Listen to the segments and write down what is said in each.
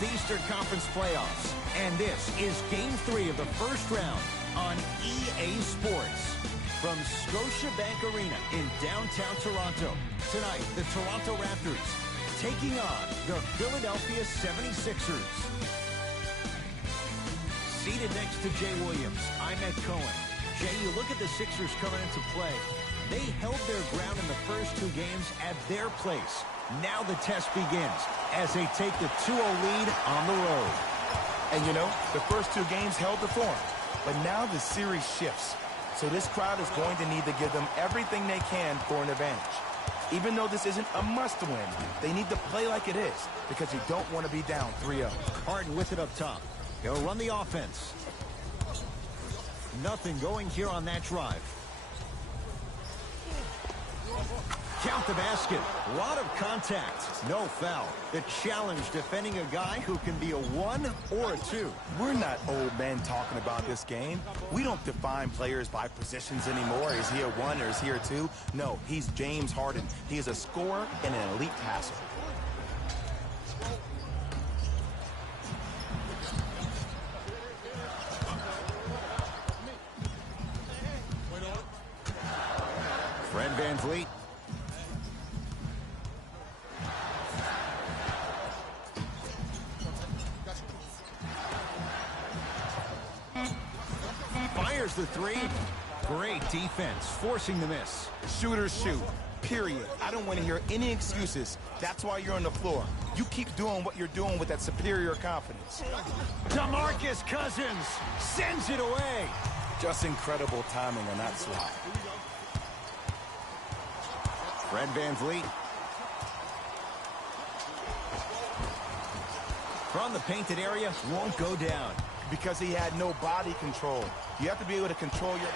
the Eastern Conference playoffs, and this is Game 3 of the first round on EA Sports. From Scotiabank Arena in downtown Toronto, tonight the Toronto Raptors taking on the Philadelphia 76ers. Seated next to Jay Williams, I'm Ed Cohen. Jay, you look at the Sixers coming into play. They held their ground in the first two games at their place. Now the test begins as they take the 2-0 lead on the road. And you know, the first two games held the form, but now the series shifts. So this crowd is going to need to give them everything they can for an advantage. Even though this isn't a must-win, they need to play like it is because you don't want to be down 3-0. Harden with it up top. He'll run the offense. Nothing going here on that drive. Count the basket. A lot of contact. No foul. The challenge defending a guy who can be a 1 or a 2. We're not old men talking about this game. We don't define players by positions anymore. Is he a 1 or is he a 2? No, he's James Harden. He is a scorer and an elite passer. Fred VanVleet. Fires the three. Great defense, forcing the miss. Shooters shoot, period. I don't want to hear any excuses. That's why you're on the floor. You keep doing what you're doing with that superior confidence. DeMarcus Cousins sends it away. Just incredible timing on that swat. Fred VanVleet. From the painted area, won't go down. Because he had no body control. You have to be able to control your...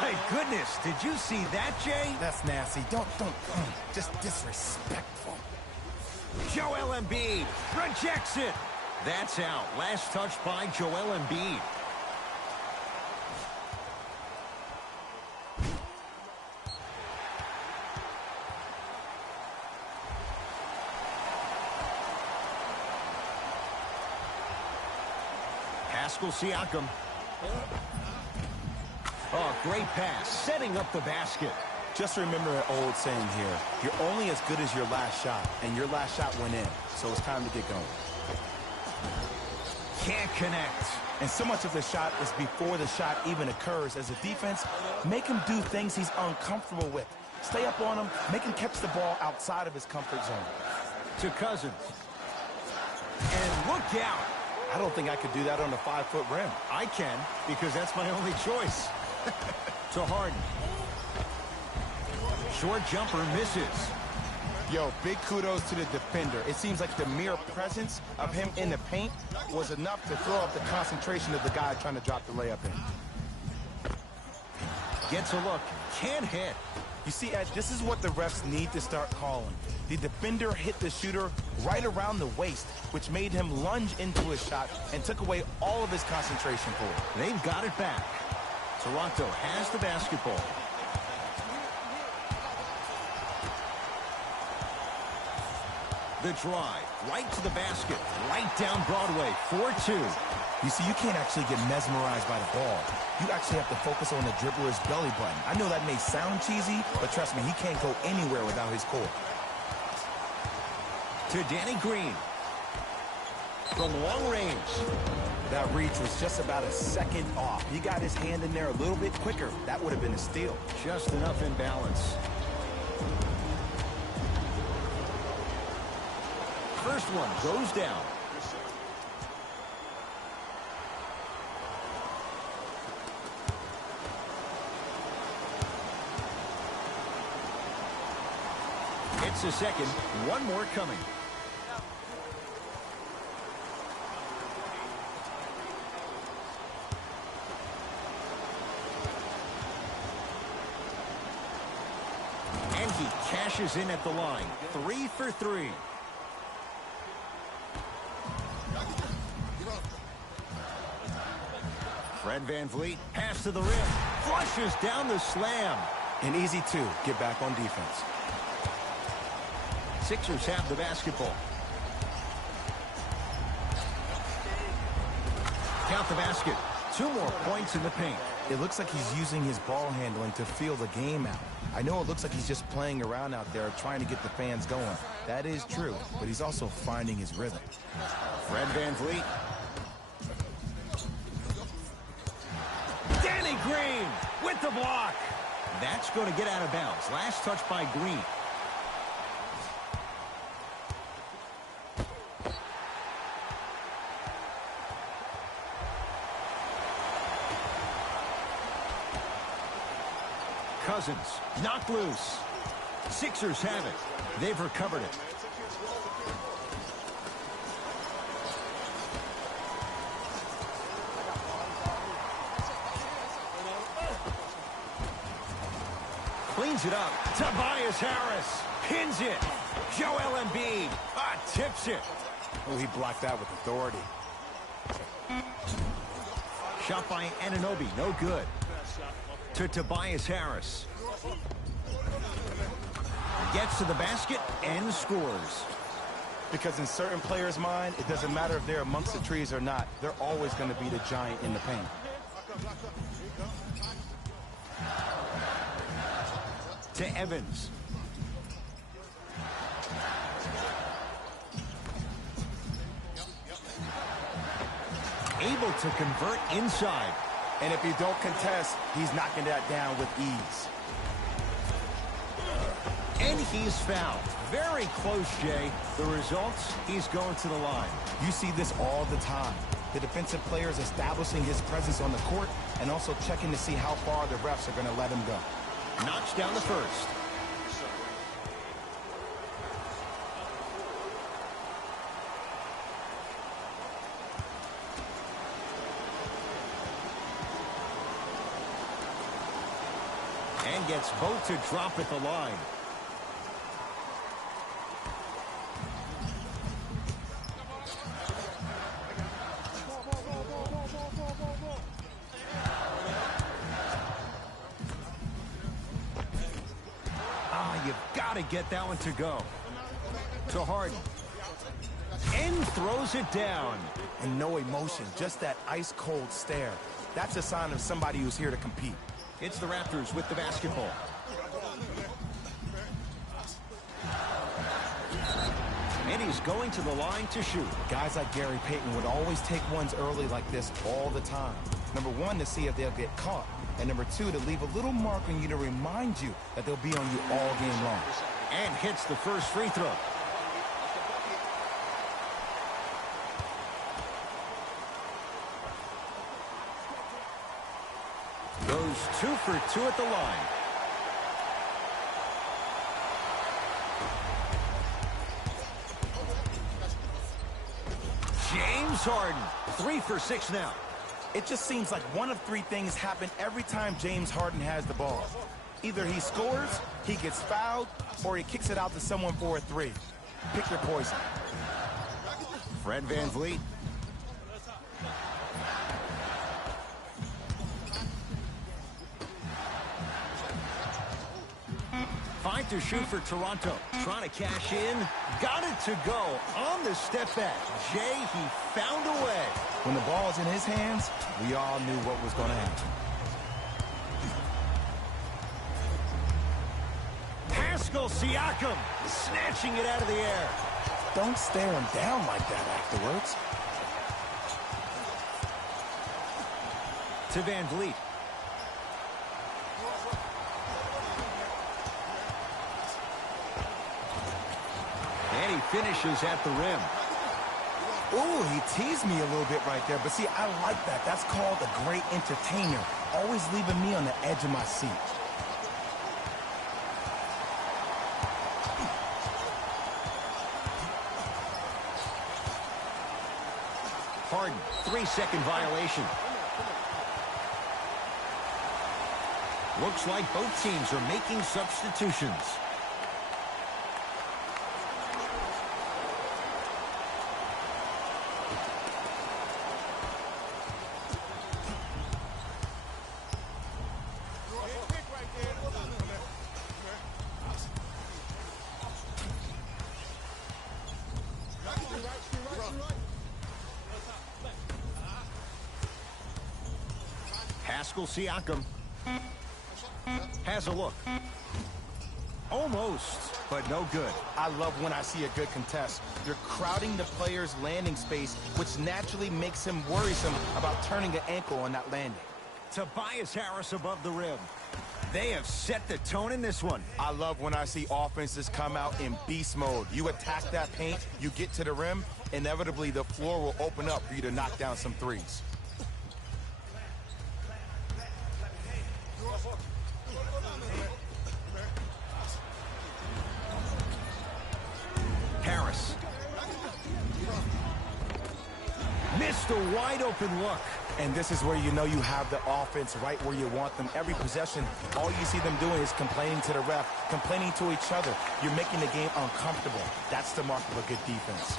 My goodness, did you see that, Jay? That's nasty. Just disrespectful. Joel Embiid rejects it. That's out. Last touch by Joel Embiid. Pascal Siakam. Oh, great pass, setting up the basket. Just remember an old saying here. You're only as good as your last shot, and your last shot went in, so it's time to get going. Can't connect. And so much of the shot is before the shot even occurs. As a defense, make him do things he's uncomfortable with. Stay up on him, make him catch the ball outside of his comfort zone. To Cousins. And look out. I don't think I could do that on a 5-foot rim. I can, because that's my only choice. To Harden. Short jumper misses. Yo, big kudos to the defender. It seems like the mere presence of him in the paint was enough to throw up the concentration of the guy trying to drop the layup in. Gets a look. Can't hit. You see, Ed, this is what the refs need to start calling. The defender hit the shooter right around the waist, which made him lunge into his shot and took away all of his concentration for it. They've got it back. Toronto has the basketball. The drive, right to the basket, right down Broadway, 4-2. You see, you can't actually get mesmerized by the ball. You actually have to focus on the dribbler's belly button. I know that may sound cheesy, but trust me, he can't go anywhere without his core. To Danny Green. From long range. That reach was just about a second off. He got his hand in there a little bit quicker. That would have been a steal. Just enough imbalance. First one goes down. It's a second. One more coming. And he cashes in at the line. 3 for 3. Fred VanVleet, pass to the rim, flushes down the slam. An easy 2, get back on defense. Sixers have the basketball. count the basket. 2 more points in the paint. It looks like he's using his ball handling to feel the game out. I know it looks like he's just playing around out there trying to get the fans going. That is true, but he's also finding his rhythm. Fred VanVleet. Danny Green with the block. That's going to get out of bounds. Last touch by Green. Cousins knocked loose. Sixers have it. They've recovered it. Cleans it up. Tobias Harris pins it. Joel Embiid tips it. Oh, he blocked that with authority. Shot by Anunoby, no good. To Tobias Harris. Gets to the basket and scores. Because in certain players' mind, it doesn't matter if they're amongst the trees or not. They're always going to be the giant in the paint. To Evans. Able to convert inside. And if you don't contest, he's knocking that down with ease. And he's fouled. Very close, Jay. The results, he's going to the line. You see this all the time. The defensive players establishing his presence on the court and also checking to see how far the refs are going to let him go. Knocks down the first. And gets both to drop at the line. You've got to get that one to go. To Harden. And throws it down. And no emotion, just that ice-cold stare. That's a sign of somebody who's here to compete. It's the Raptors with the basketball. And he's going to the line to shoot. Guys like Gary Payton would always take ones early like this all the time. Number one, to see if they'll get caught. And number two, to leave a little mark on you to remind you that they'll be on you all game long. And hits the first free throw. Goes 2 for 2 at the line. James Harden, 3 for 6 now. It just seems like one of three things happen every time James Harden has the ball. Either he scores, he gets fouled, or he kicks it out to someone for a three. Pick your poison. Fred VanVleet. Five to shoot for Toronto. Trying to cash in. Got it to go. On the step back. Jay, he found a way. When the ball's in his hands, we all knew what was going to happen. Pascal Siakam snatching it out of the air. Don't stare him down like that afterwards. To VanVleet. And he finishes at the rim. Ooh, he teased me a little bit right there. But see, I like that. That's called a great entertainer. Always leaving me on the edge of my seat. Harden, 3-second violation. Looks like both teams are making substitutions. Pascal Siakam has a look. Almost, but no good. I love when I see a good contest. You're crowding the player's landing space, which naturally makes him worrisome about turning an ankle on that landing. Tobias Harris above the rim. They have set the tone in this one. I love when I see offenses come out in beast mode. You attack that paint, you get to the rim, inevitably the floor will open up for you to knock down some threes. Harris. Missed a wide open look. And this is where you know you have the offense right where you want them. Every possession, all you see them doing is complaining to the ref, complaining to each other. You're making the game uncomfortable. That's the mark of a good defense.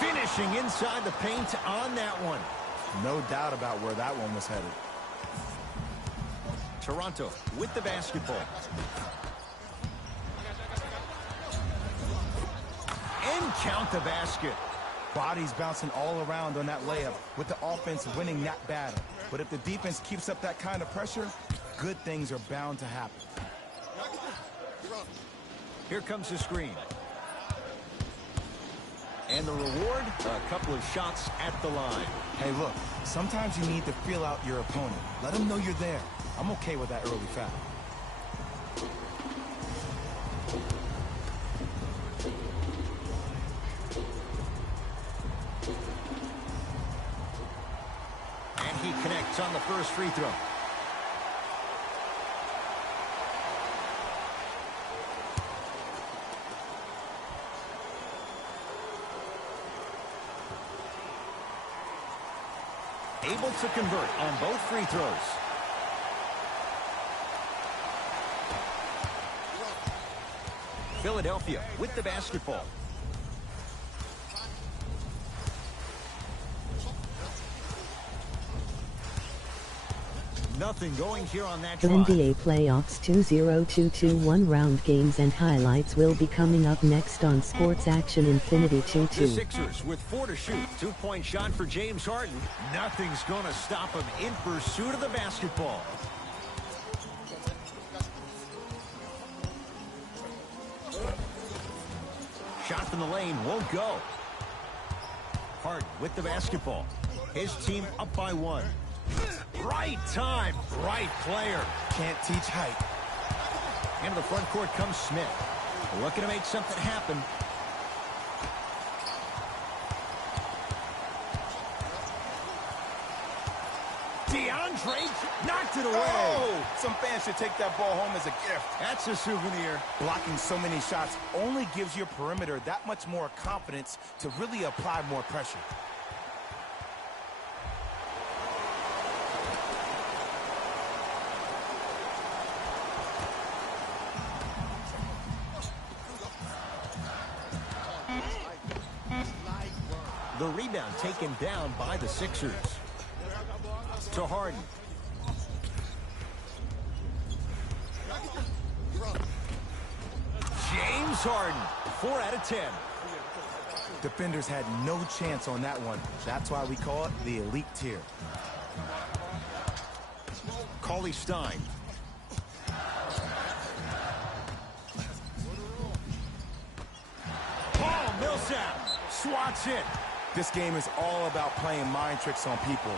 Finishing inside the paint on that one. No doubt about where that one was headed. Toronto with the basketball. And count the basket. Bodies bouncing all around on that layup with the offense winning that battle. But if the defense keeps up that kind of pressure, good things are bound to happen. Here comes the screen. And the reward, a couple of shots at the line. Hey, look, sometimes you need to feel out your opponent. Let them know you're there. I'm okay with that early foul. And he connects on the first free throw. Able to convert on both free throws. Philadelphia with the basketball. Nothing going here on that drive. NBA playoffs 20221 round games and highlights will be coming up next on Sports Action Infinity 22. The Sixers with 4 to shoot. 2-point shot for James Harden. Nothing's going to stop him in pursuit of the basketball. Shot from the lane won't go. Harden with the basketball. His team up by 1. Right time, right player. Can't teach height. Into the front court comes Smith. Looking to make something happen. DeAndre knocked it away. Oh! Some fans should take that ball home as a gift. That's a souvenir. Blocking so many shots only gives your perimeter that much more confidence to really apply more pressure. The rebound taken down by the Sixers. To Harden. James Harden, 4 out of 10. Defenders had no chance on that one. That's why we call it the elite tier. Cauley Stein. Paul Millsap swats it. This game is all about playing mind tricks on people.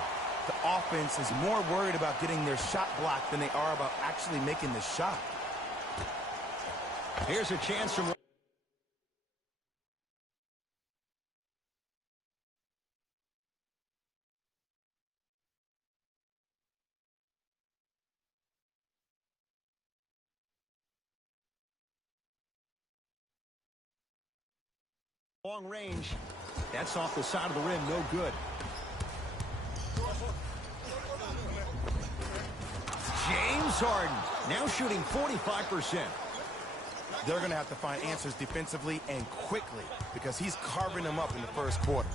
The offense is more worried about getting their shot blocked than they are about actually making the shot. Here's a chance from long range. That's off the side of the rim, no good. James Harden now shooting 45%. They're going to have to find answers defensively and quickly because he's carving them up in the first quarter.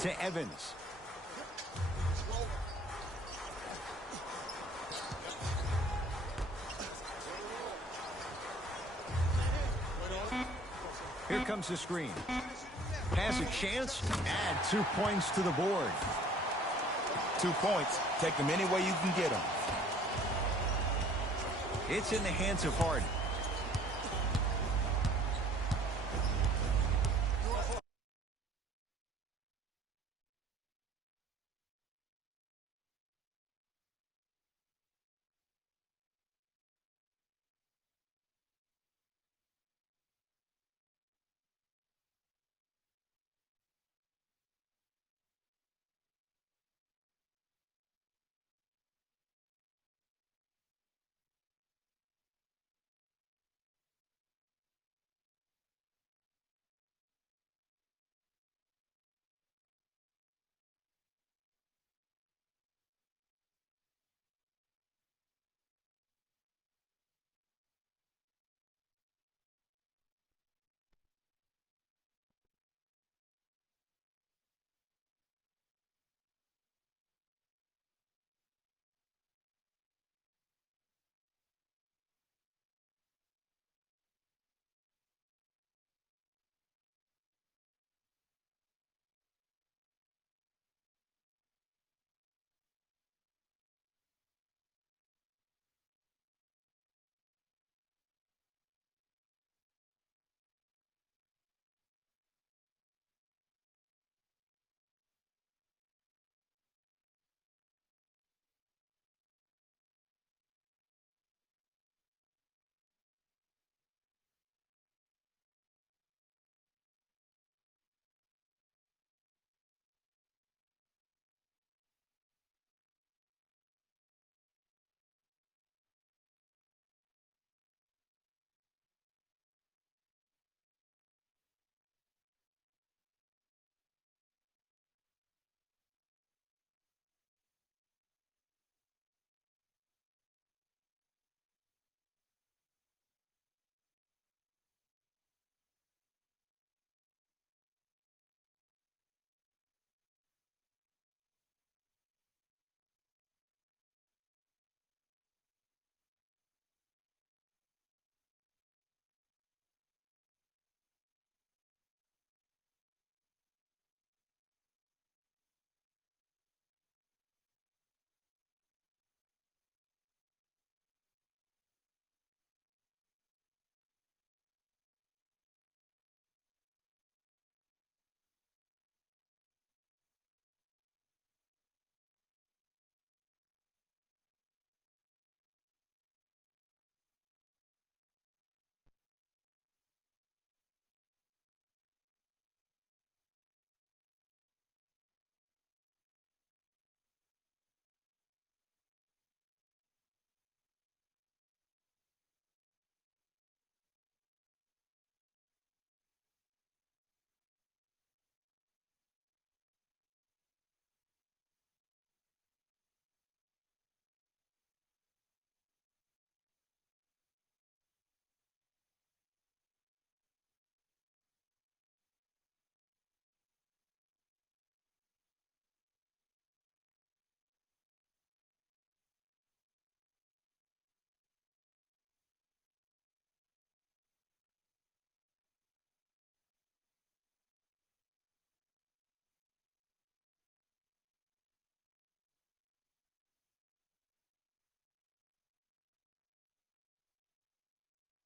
To Evans. Here comes the screen. Has a chance. Add 2 points to the board. 2 points. Take them any way you can get them. It's in the hands of Harden.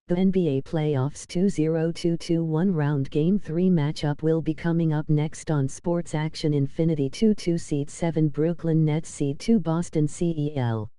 The NBA Playoffs 2022 one-round Game 3 matchup will be coming up next on Sports Action Infinity 2 Seed 7 Brooklyn Nets Seed 2 Boston CEL.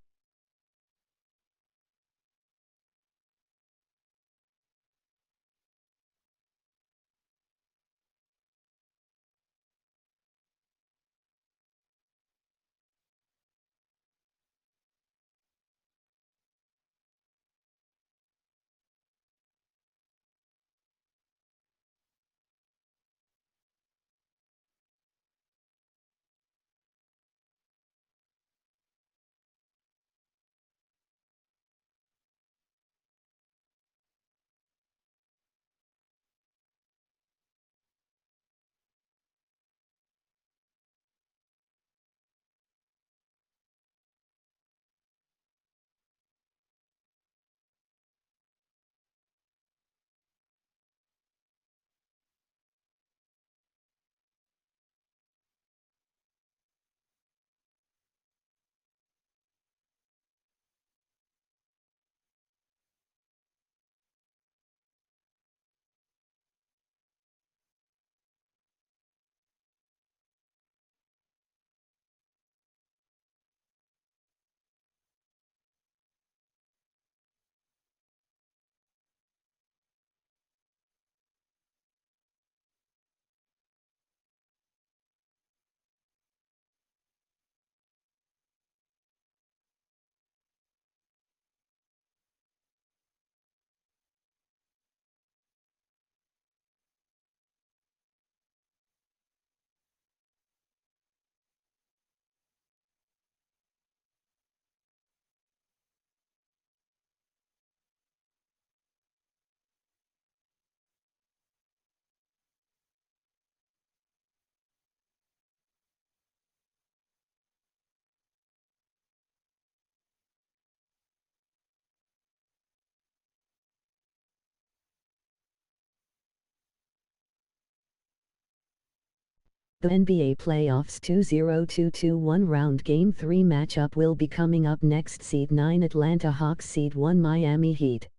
The NBA Playoffs 2022 round Game 3 matchup will be coming up next. Seed 9 Atlanta Hawks, Seed 1 Miami Heat.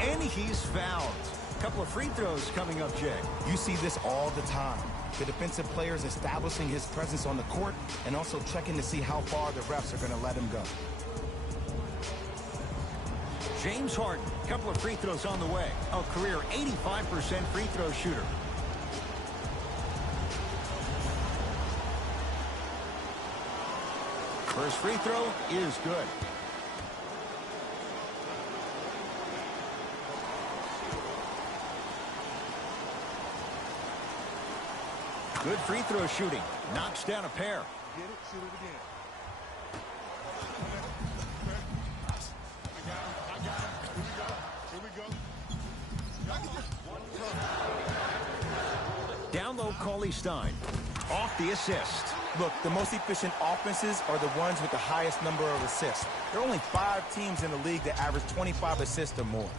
And he's fouled. A couple of free throws coming up, Jay. You see this all the time. The defensive players establishing his presence on the court and also checking to see how far the refs are going to let him go. James Harden, a couple of free throws on the way. A career 85% free throw shooter. First free throw is good. Good free throw shooting. Knocks down a pair. Get it, shoot it again. Down low, Cauley Stein. Off the assist. Look, the most efficient offenses are the ones with the highest number of assists. There are only 5 teams in the league that average 25 assists or more.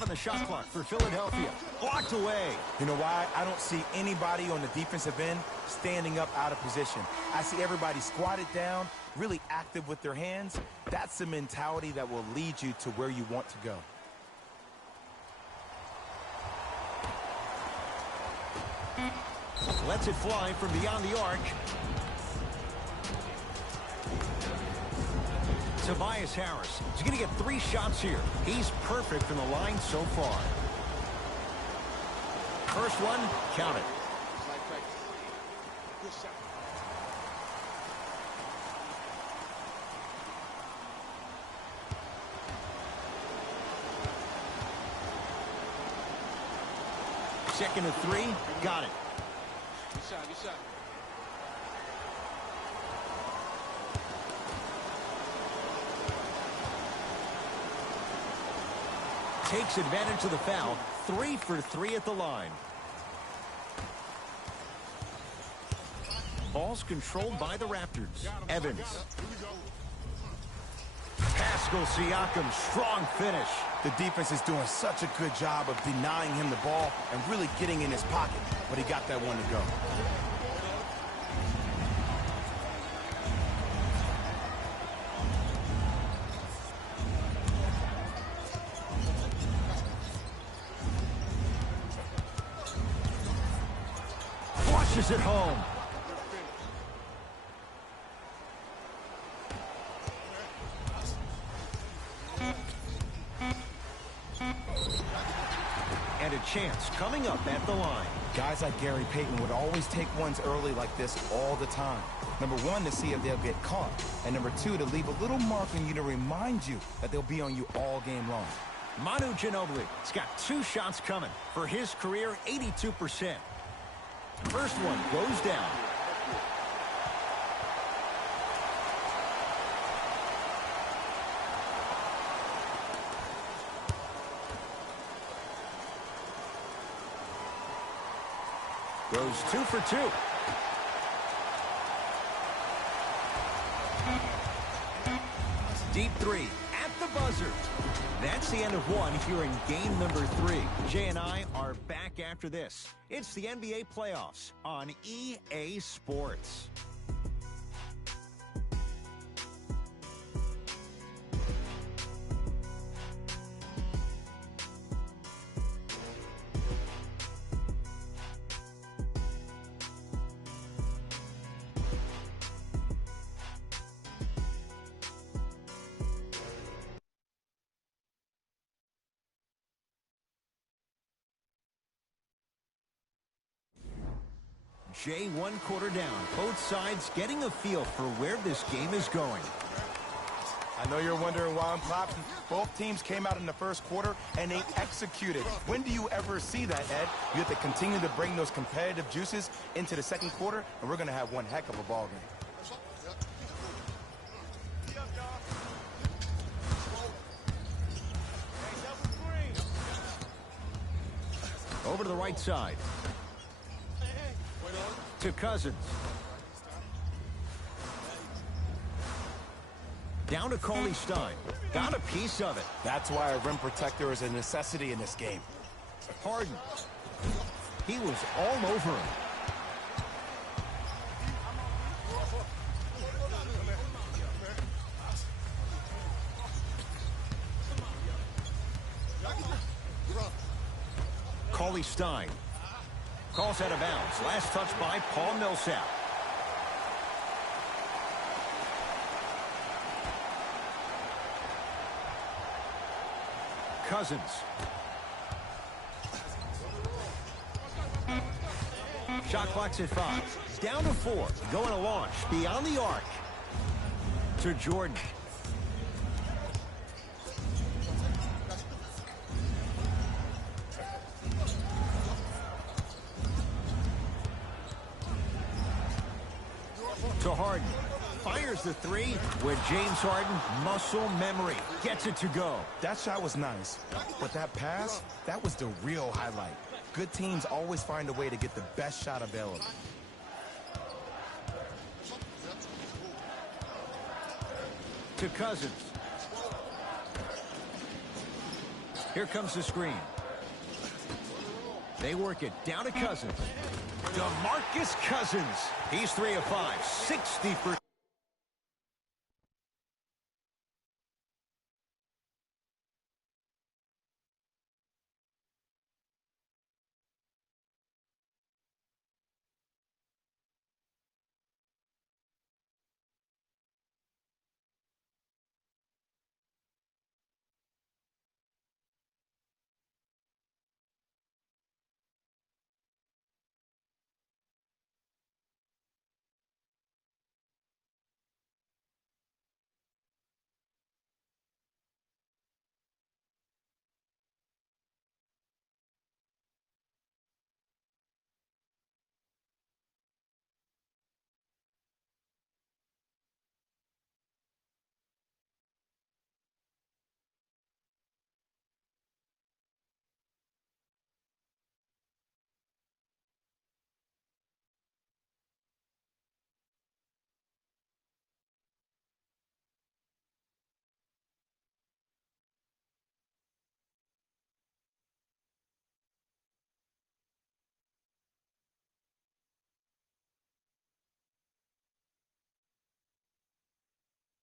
On the shot clock for Philadelphia. Blocked away. You know why? I don't see anybody on the defensive end standing up out of position. I see everybody squatted down, really active with their hands. That's the mentality that will lead you to where you want to go. Lets it fly from beyond the arc. Tobias Harris. He's going to get 3 shots here. He's perfect from the line so far. First one, count it. Second and 3, got it. Good shot. Takes advantage of the foul. 3 for 3 at the line. Ball's controlled by the Raptors. Evans. Pascal Siakam, strong finish. The defense is doing such a good job of denying him the ball and really getting in his pocket, but he got that one to go. Flushes it home. And a chance coming up at the line. Guys like Gary Payton would always take ones early like this all the time. Number 1, to see if they'll get caught. And number 2, to leave a little mark on you to remind you that they'll be on you all game long. Manu Ginobili has got 2 shots coming for his career, 82%. First one goes down. Goes 2 for 2. Deep 3 at the buzzer. That's the end of one here in game number 3. Jay and I are back after this. It's the NBA playoffs on EA Sports. Jay, one quarter down. Both sides getting a feel for where this game is going. I know you're wondering why I'm clapping. Both teams came out in the first quarter, and they executed. When do you ever see that, Ed? You have to continue to bring those competitive juices into the second quarter, and we're going to have one heck of a ball game. Over to the right side. To Cousins. Down to Cauley Stein. Got a piece of it. That's why a rim protector is a necessity in this game. Harden. He was all over him. Cauley Stein. Calls out of bounds. Last touch by Paul Millsap. Cousins. Shot clock's at 5. Down to 4. Going to launch. Beyond the arc. To Jordan. To Harden. Fires the 3 with James Harden. Muscle memory. Gets it to go. That shot was nice, but that pass, that was the real highlight. Good teams always find a way to get the best shot available. To Cousins. Here comes the screen. They work it down to Cousins. DeMarcus Cousins. He's 3 of 5. 60%.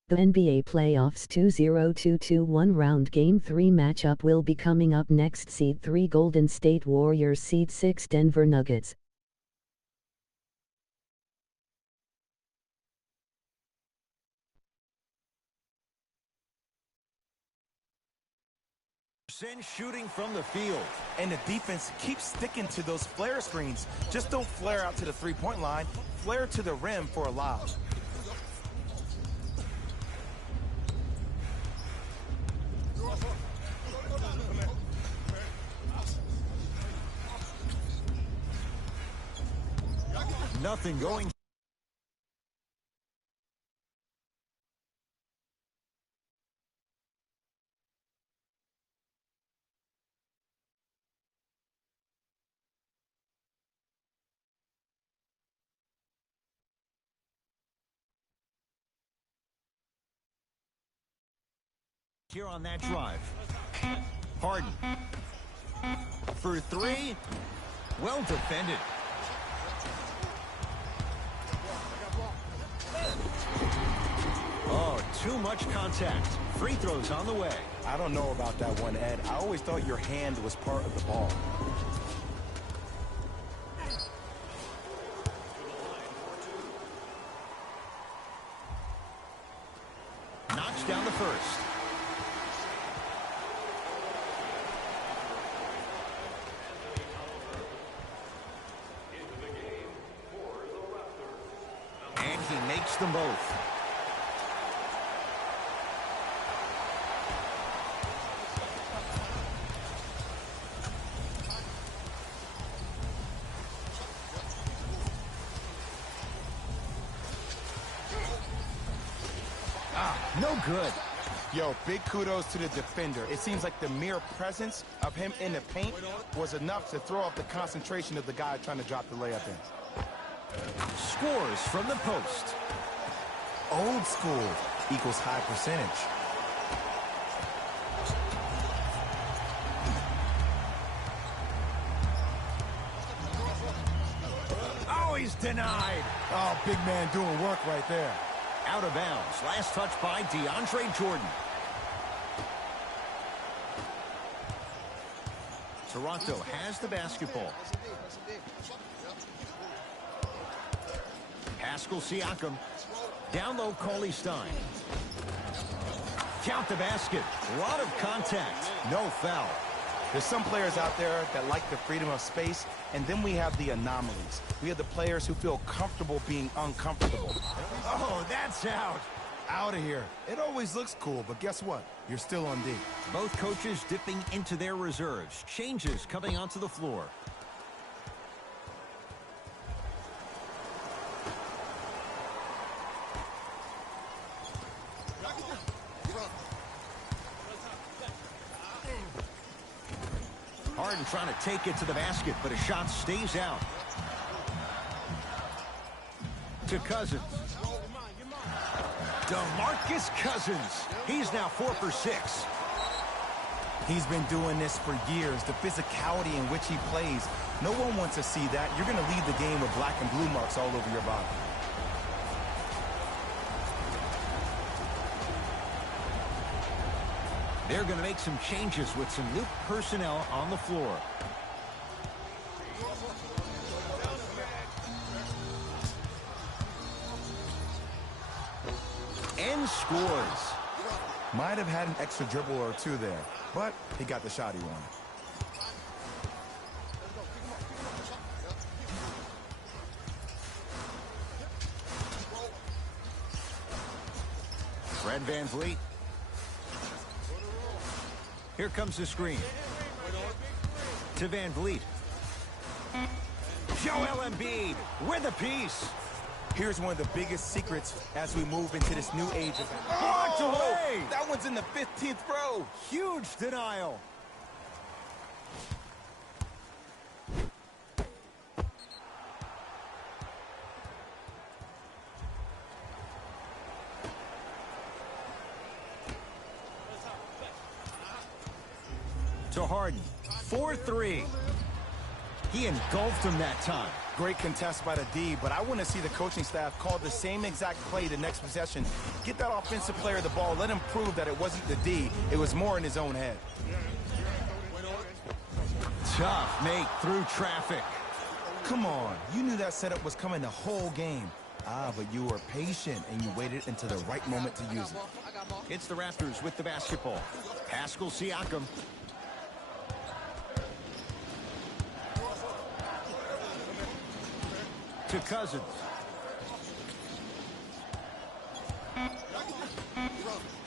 The NBA Playoffs 2022 round Game 3 matchup will be coming up next. Seed 3 Golden State Warriors, Seed 6 Denver Nuggets. Shooting from the field. And the defense keeps sticking to those flare screens. Just don't flare out to the three-point line. Flare to the rim for a lob. Nothing going. Here on that drive. Harden. For 3. Well defended. Oh, too much contact. Free throws on the way. I don't know about that one, Ed. I always thought your hand was part of the ball. Knocks down the first. connects them both. No good. Yo, big kudos to the defender. It seems like the mere presence of him in the paint was enough to throw off the concentration of the guy trying to drop the layup in. Scores from the post. Old school equals high percentage. Oh, he's denied. Oh, big man doing work right there. Out of bounds. Last touch by DeAndre Jordan. Toronto has the basketball. Pascal Siakam. Down low, Cauley Stein. Count the basket. A lot of contact. No foul. There's some players out there that like the freedom of space, and then we have the anomalies. We have the players who feel comfortable being uncomfortable. Oh, that's out. Out of here. It always looks cool, but guess what? You're still on D. Both coaches dipping into their reserves. Changes coming onto the floor. Harden trying to take it to the basket, but a shot stays out. To Cousins. DeMarcus Cousins. He's now 4 for 6. He's been doing this for years. The physicality in which he plays. No one wants to see that. You're going to lead the game with black and blue marks all over your body. They're going to make some changes with some new personnel on the floor. And scores. Might have had an extra dribble or two there, but he got the shot he wanted. Fred VanVleet. Here comes the screen. To VanVleet. Joel Embiid with a piece. Here's one of the biggest secrets as we move into this new age of... Blocked away! That one's in the 15th row. Huge denial. To Harden. 4-3. He engulfed him that time. Great contest by the D, but I want to see the coaching staff call the same exact play the next possession. Get that offensive player the ball. Let him prove that it wasn't the D. It was more in his own head. Tough make through traffic. Come on. You knew that setup was coming the whole game. But you were patient and you waited until the right moment to use it. It's the Raptors with the basketball. Pascal Siakam. To Cousins.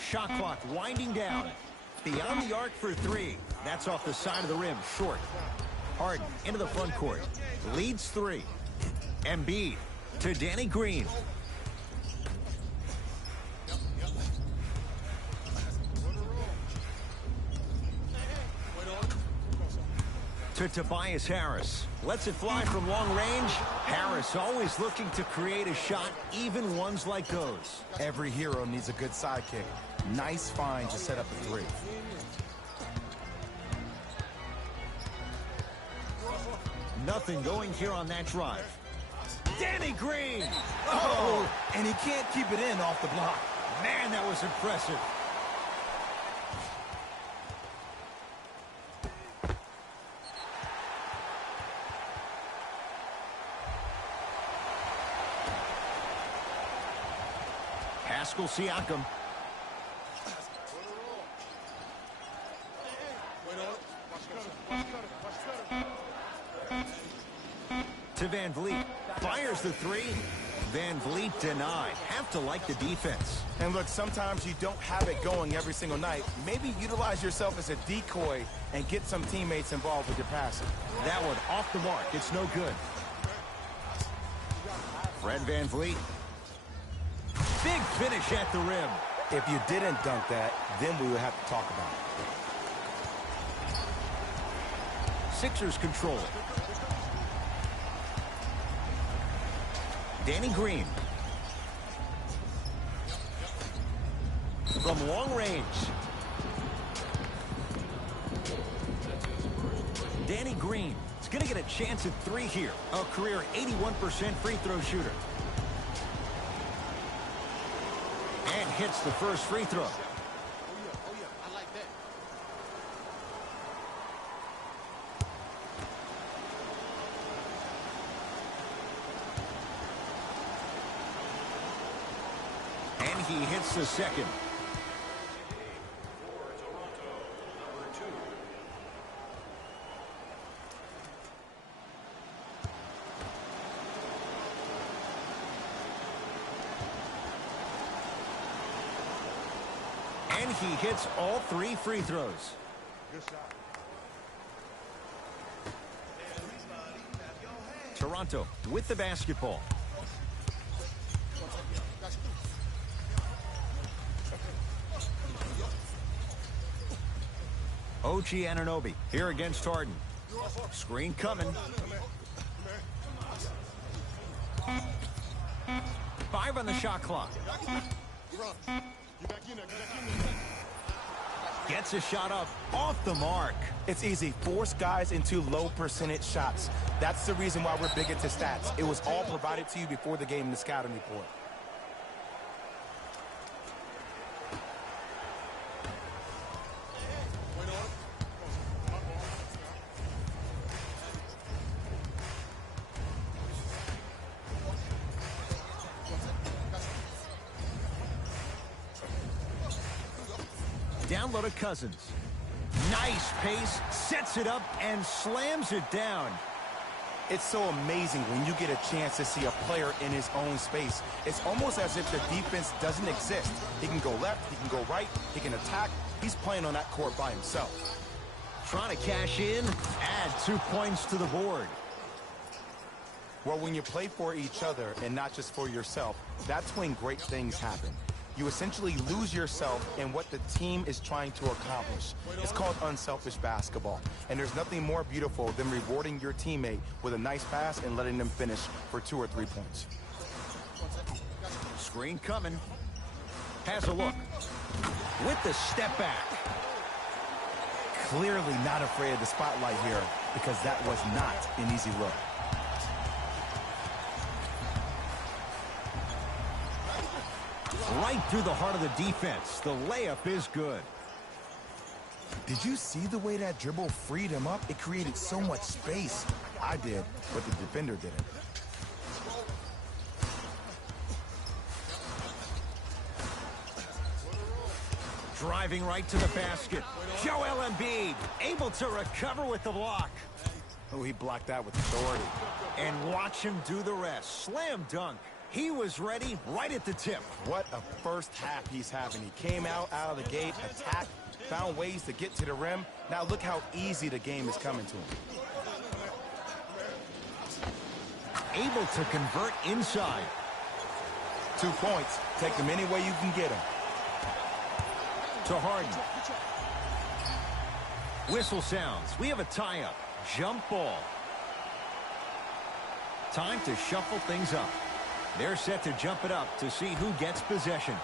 Shot clock winding down. Beyond the arc for 3. That's off the side of the rim, short. Harden into the front court. Leads 3. Embiid to Danny Green. To Tobias Harris. Lets it fly from long range. Harris always looking to create a shot, even ones like those. Every hero needs a good sidekick. Nice find to set up the 3. Nothing going here on that drive. Danny Green! Oh, and he can't keep it in off the block. Man, that was impressive. Pascal Siakam. To VanVleet. Fires the 3. Van Vliet denied. Have to like the defense. And look, sometimes you don't have it going every single night. Maybe utilize yourself as a decoy and get some teammates involved with your passing. That one off the mark. It's no good. Fred Van Vliet. Big finish at the rim. If you didn't dunk that, then we would have to talk about it. Sixers control it. Danny Green. From long range. Danny Green is going to get a chance at three here. A career 81% free throw shooter. And hits the first free throw. Oh yeah, I like that. And he hits the second. And he hits all three free throws. Good shot. Toronto with the basketball. OG Anunoby here against Harden. Screen coming. 5 on the shot clock. Gets a shot up off the mark. It's easy. Force guys into low percentage shots. That's the reason why we're big into stats. It was all provided to you before the game in the scouting report. Down low to Cousins. Nice pace, sets it up, and slams it down. It's so amazing when you get a chance to see a player in his own space. It's almost as if the defense doesn't exist. He can go left, he can go right, he can attack. He's playing on that court by himself. Trying to cash in, add 2 points to the board. Well, when you play for each other and not just for yourself, that's when great things happen. You essentially lose yourself in what the team is trying to accomplish. It's called unselfish basketball. And there's nothing more beautiful than rewarding your teammate with a nice pass and letting them finish for 2 or 3 points. Screen coming. Has a look. With the step back. Clearly not afraid of the spotlight here because that was not an easy look. Right through the heart of the defense. The layup is good. Did you see the way that dribble freed him up? It created so much space. I did, but the defender didn't. Driving right to the basket. Joel Embiid able to recover with the block. Oh, he blocked that with authority. And watch him do the rest. Slam dunk. He was ready right at the tip. What a first half he's having. He came out of the gate, attacked, found ways to get to the rim. Now look how easy the game is coming to him. Able to convert inside. 2 points. Take them any way you can get them. To Harden. Whistle sounds. We have a tie-up. Jump ball. Time to shuffle things up. They're set to jump it up to see who gets possession.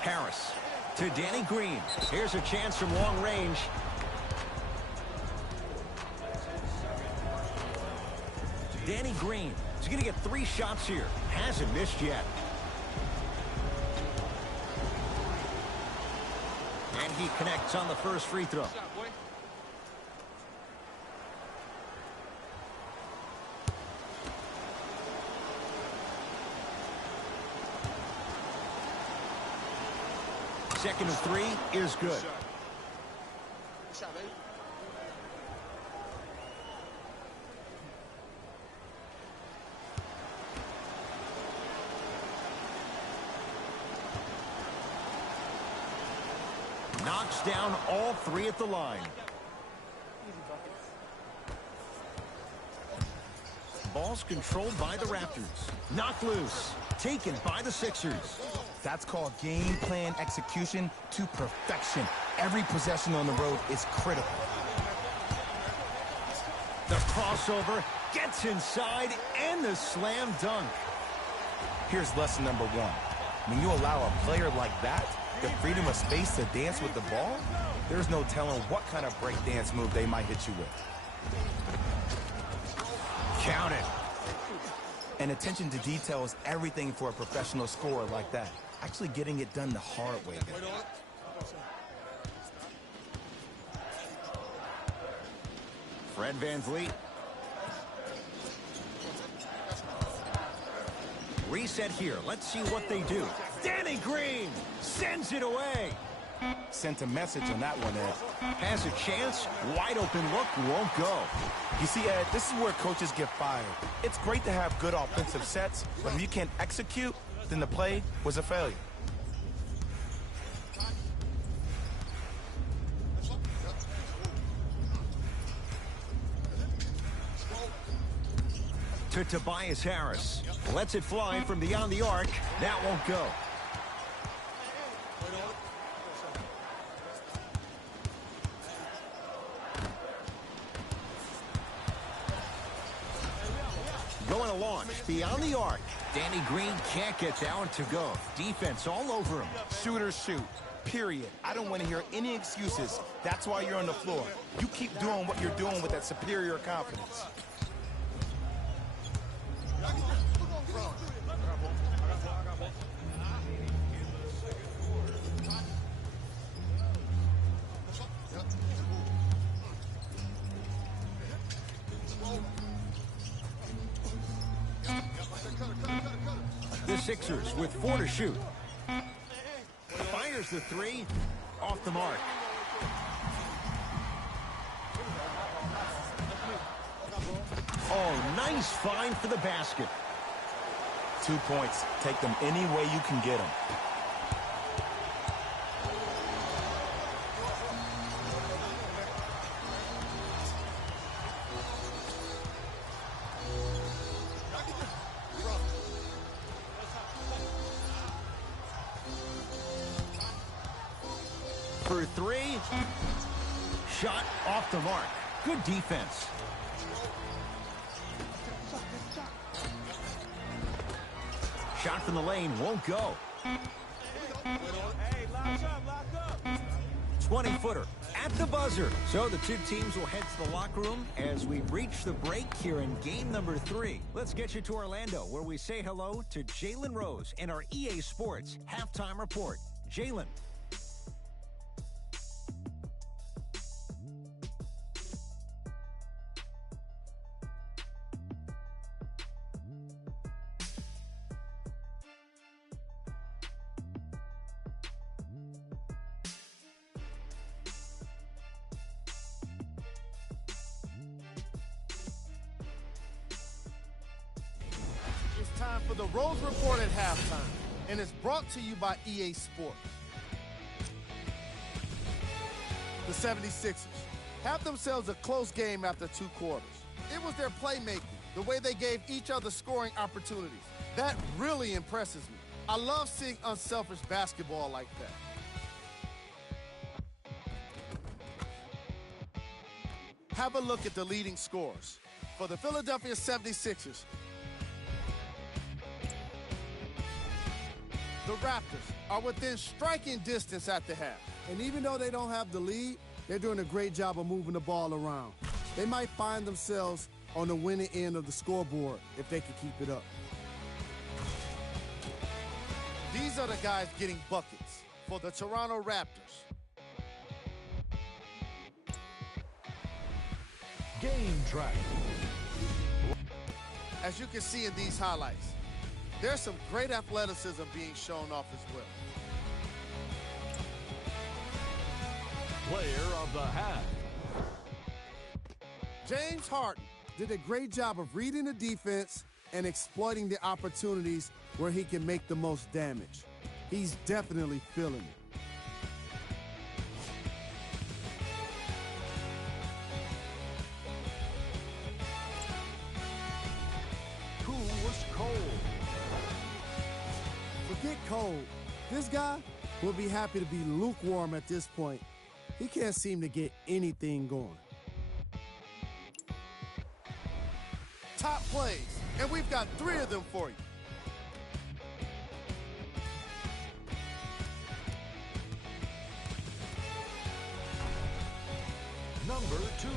Harris to Danny Green. Here's a chance from long range. Danny Green is going to get 3 shots here. Hasn't missed yet. And he connects on the first free throw. Second and 3 is good. Good shot, baby. Knocks down all three at the line. Ball's controlled by the Raptors. Knocked loose. Taken by the Sixers. That's called game plan execution to perfection. Every possession on the road is critical. The crossover gets inside and the slam dunk. Here's lesson number one. When you allow a player like that the freedom of space to dance with the ball, there's no telling what kind of breakdance move they might hit you with. Count it. And attention to detail is everything for a professional scorer like that. Actually getting it done the hard way. Fred VanVleet. Reset here. Let's see what they do. Danny Green sends it away. Sent a message on that one, Ed. Has a chance. Wide open look. Won't go. You see, Ed, this is where coaches get fired. It's great to have good offensive sets, but if you can't execute, then the play was a failure. To Tobias Harris. Lets it fly from beyond the arc. That won't go. Going to launch beyond the arc. Danny Green can't get down to go. Defense all over him. Shooters shoot. Period. I don't want to hear any excuses. That's why you're on the floor. You keep doing what you're doing with that superior confidence. The Sixers with 4 to shoot. Fires the 3. Off the mark. Oh, nice find for the basket. 2 points. Take them any way you can get them. For 3. Shot off the mark. Good defense. Shot from the lane won't go. 20-footer at the buzzer. So the two teams will head to the locker room as we reach the break here in game number 3. Let's get you to Orlando, where we say hello to Jalen Rose and our EA Sports halftime report. Jalen. It's time for the Rose Report at halftime, and it's brought to you by EA Sports. The 76ers have themselves a close game after 2 quarters. It was their playmaking, the way they gave each other scoring opportunities. That really impresses me. I love seeing unselfish basketball like that. Have a look at the leading scorers. For the Philadelphia 76ers, the Raptors are within striking distance at the half. And even though they don't have the lead, they're doing a great job of moving the ball around. They might find themselves on the winning end of the scoreboard if they can keep it up. These are the guys getting buckets for the Toronto Raptors. Game track. As you can see in these highlights, there's some great athleticism being shown off as well. Player of the half. James Harden did a great job of reading the defense and exploiting the opportunities where he can make the most damage. He's definitely feeling it. cold. This guy will be happy to be lukewarm at this point. He can't seem to get anything going. Top plays, and we've got 3 of them for you. Number 2.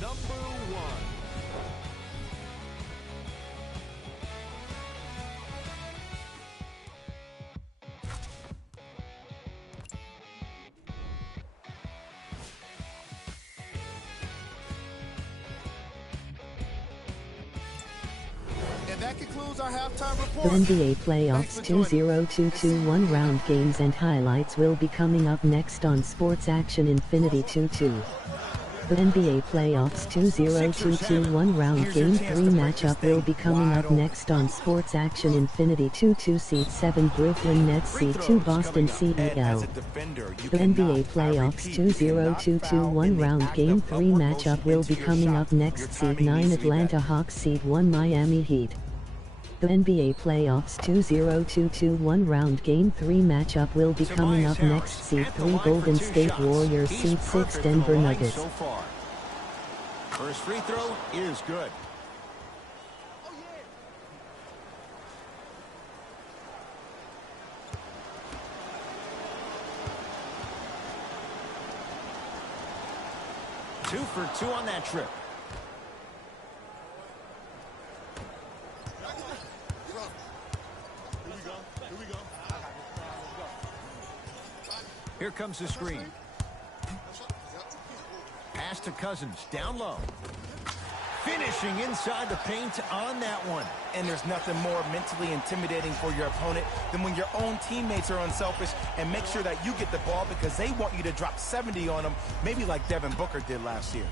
Number 1. And that concludes our halftime The report. NBA Playoffs 2022 round games and highlights will be coming up next on Sports Action Infinity 2-2. The NBA Playoffs 2022 round game 3 matchup will be coming up next on Sports Action Infinity 2-2 Seed 7 Brooklyn Nets Seed 2 Boston CEL. The NBA Playoffs 2022 round game 3 matchup will be coming up next Seed 9 Atlanta Hawks Seed 1 Miami Heat. The NBA Playoffs 2022 round game 3 matchup will be coming up next Seed 3 Golden State Warriors Seed 6 Denver Nuggets. So far. First free throw is good. Two for 2 on that trip. Here comes the screen. Pass to Cousins, down low. Finishing inside the paint on that one. And there's nothing more mentally intimidating for your opponent than when your own teammates are unselfish and make sure that you get the ball because they want you to drop 70 on them, maybe like Devin Booker did last year.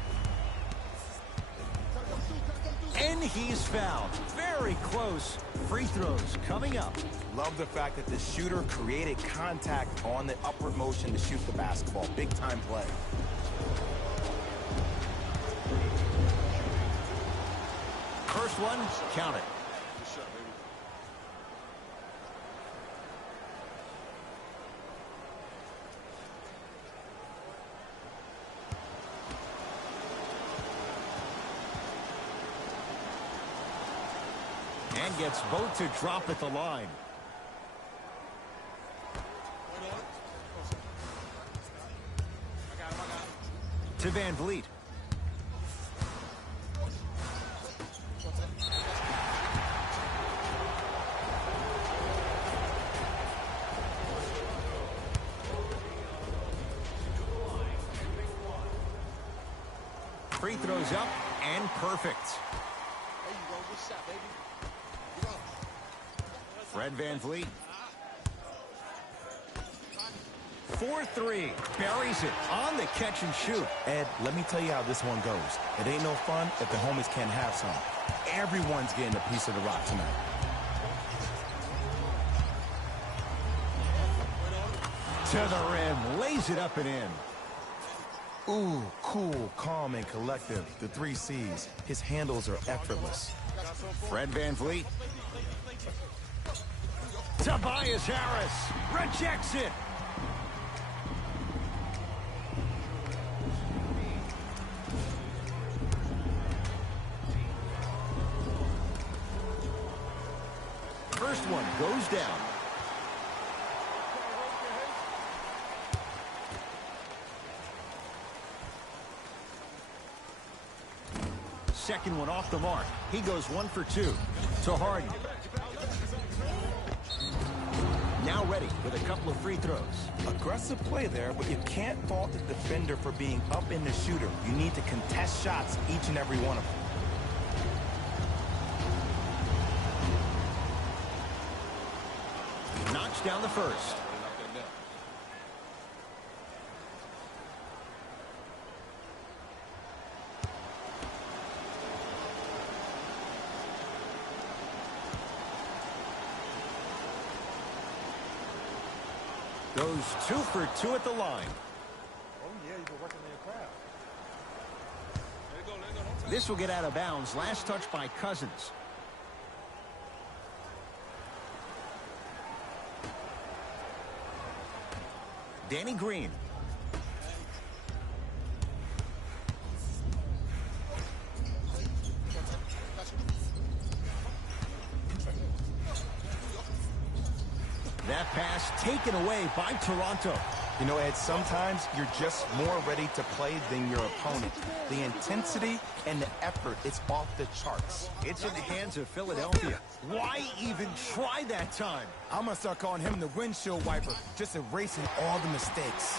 And he's fouled. Very close. Free throws coming up. Love the fact that the shooter created contact on the upward motion to shoot the basketball. Big time play. First one, count it. And gets both to drop at the line. To Van Vliet. Free throws up and perfect. Fred Van Vliet. 4-3. Buries it on the catch and shoot. Ed, let me tell you how this one goes. It ain't no fun if the homies can't have some. Everyone's getting a piece of the rock tonight. To the rim. Lays it up and in. Ooh, cool, calm, and collective. The 3 C's. His handles are effortless. Fred Van Vliet. Tobias Harris rejects it. First one goes down. Second one off the mark. He goes 1 for 2 to Harden. Now ready with a couple of free throws. Aggressive play there, but you can't fault the defender for being up in the shooter. You need to contest shots, each and every one of them. Knocks down the first. Goes 2 for 2 at the line. This will get out of bounds. Last touch by Cousins. Danny Green. That pass taken away by Toronto. You know, Ed, sometimes you're just more ready to play than your opponent. The intensity and the effort, it's off the charts. It's in the hands of Philadelphia. Why even try that time? I'm going to start calling him the windshield wiper, just erasing all the mistakes.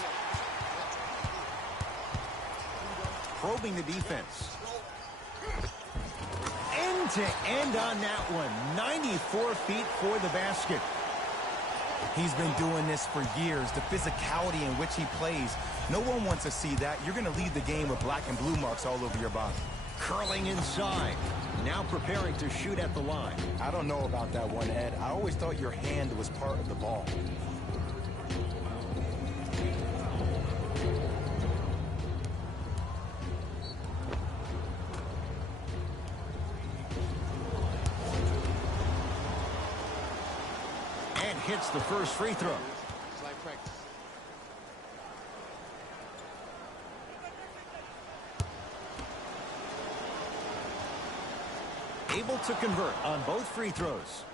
Probing the defense. End to end on that one. 94 feet for the basket. He's been doing this for years, the physicality in which he plays. No one wants to see that. You're going to leave the game with black and blue marks all over your body. Curling inside. Now preparing to shoot at the line. I don't know about that one, Ed. I always thought your hand was part of the ball. And hits the first free throw. Able to convert on both free throws.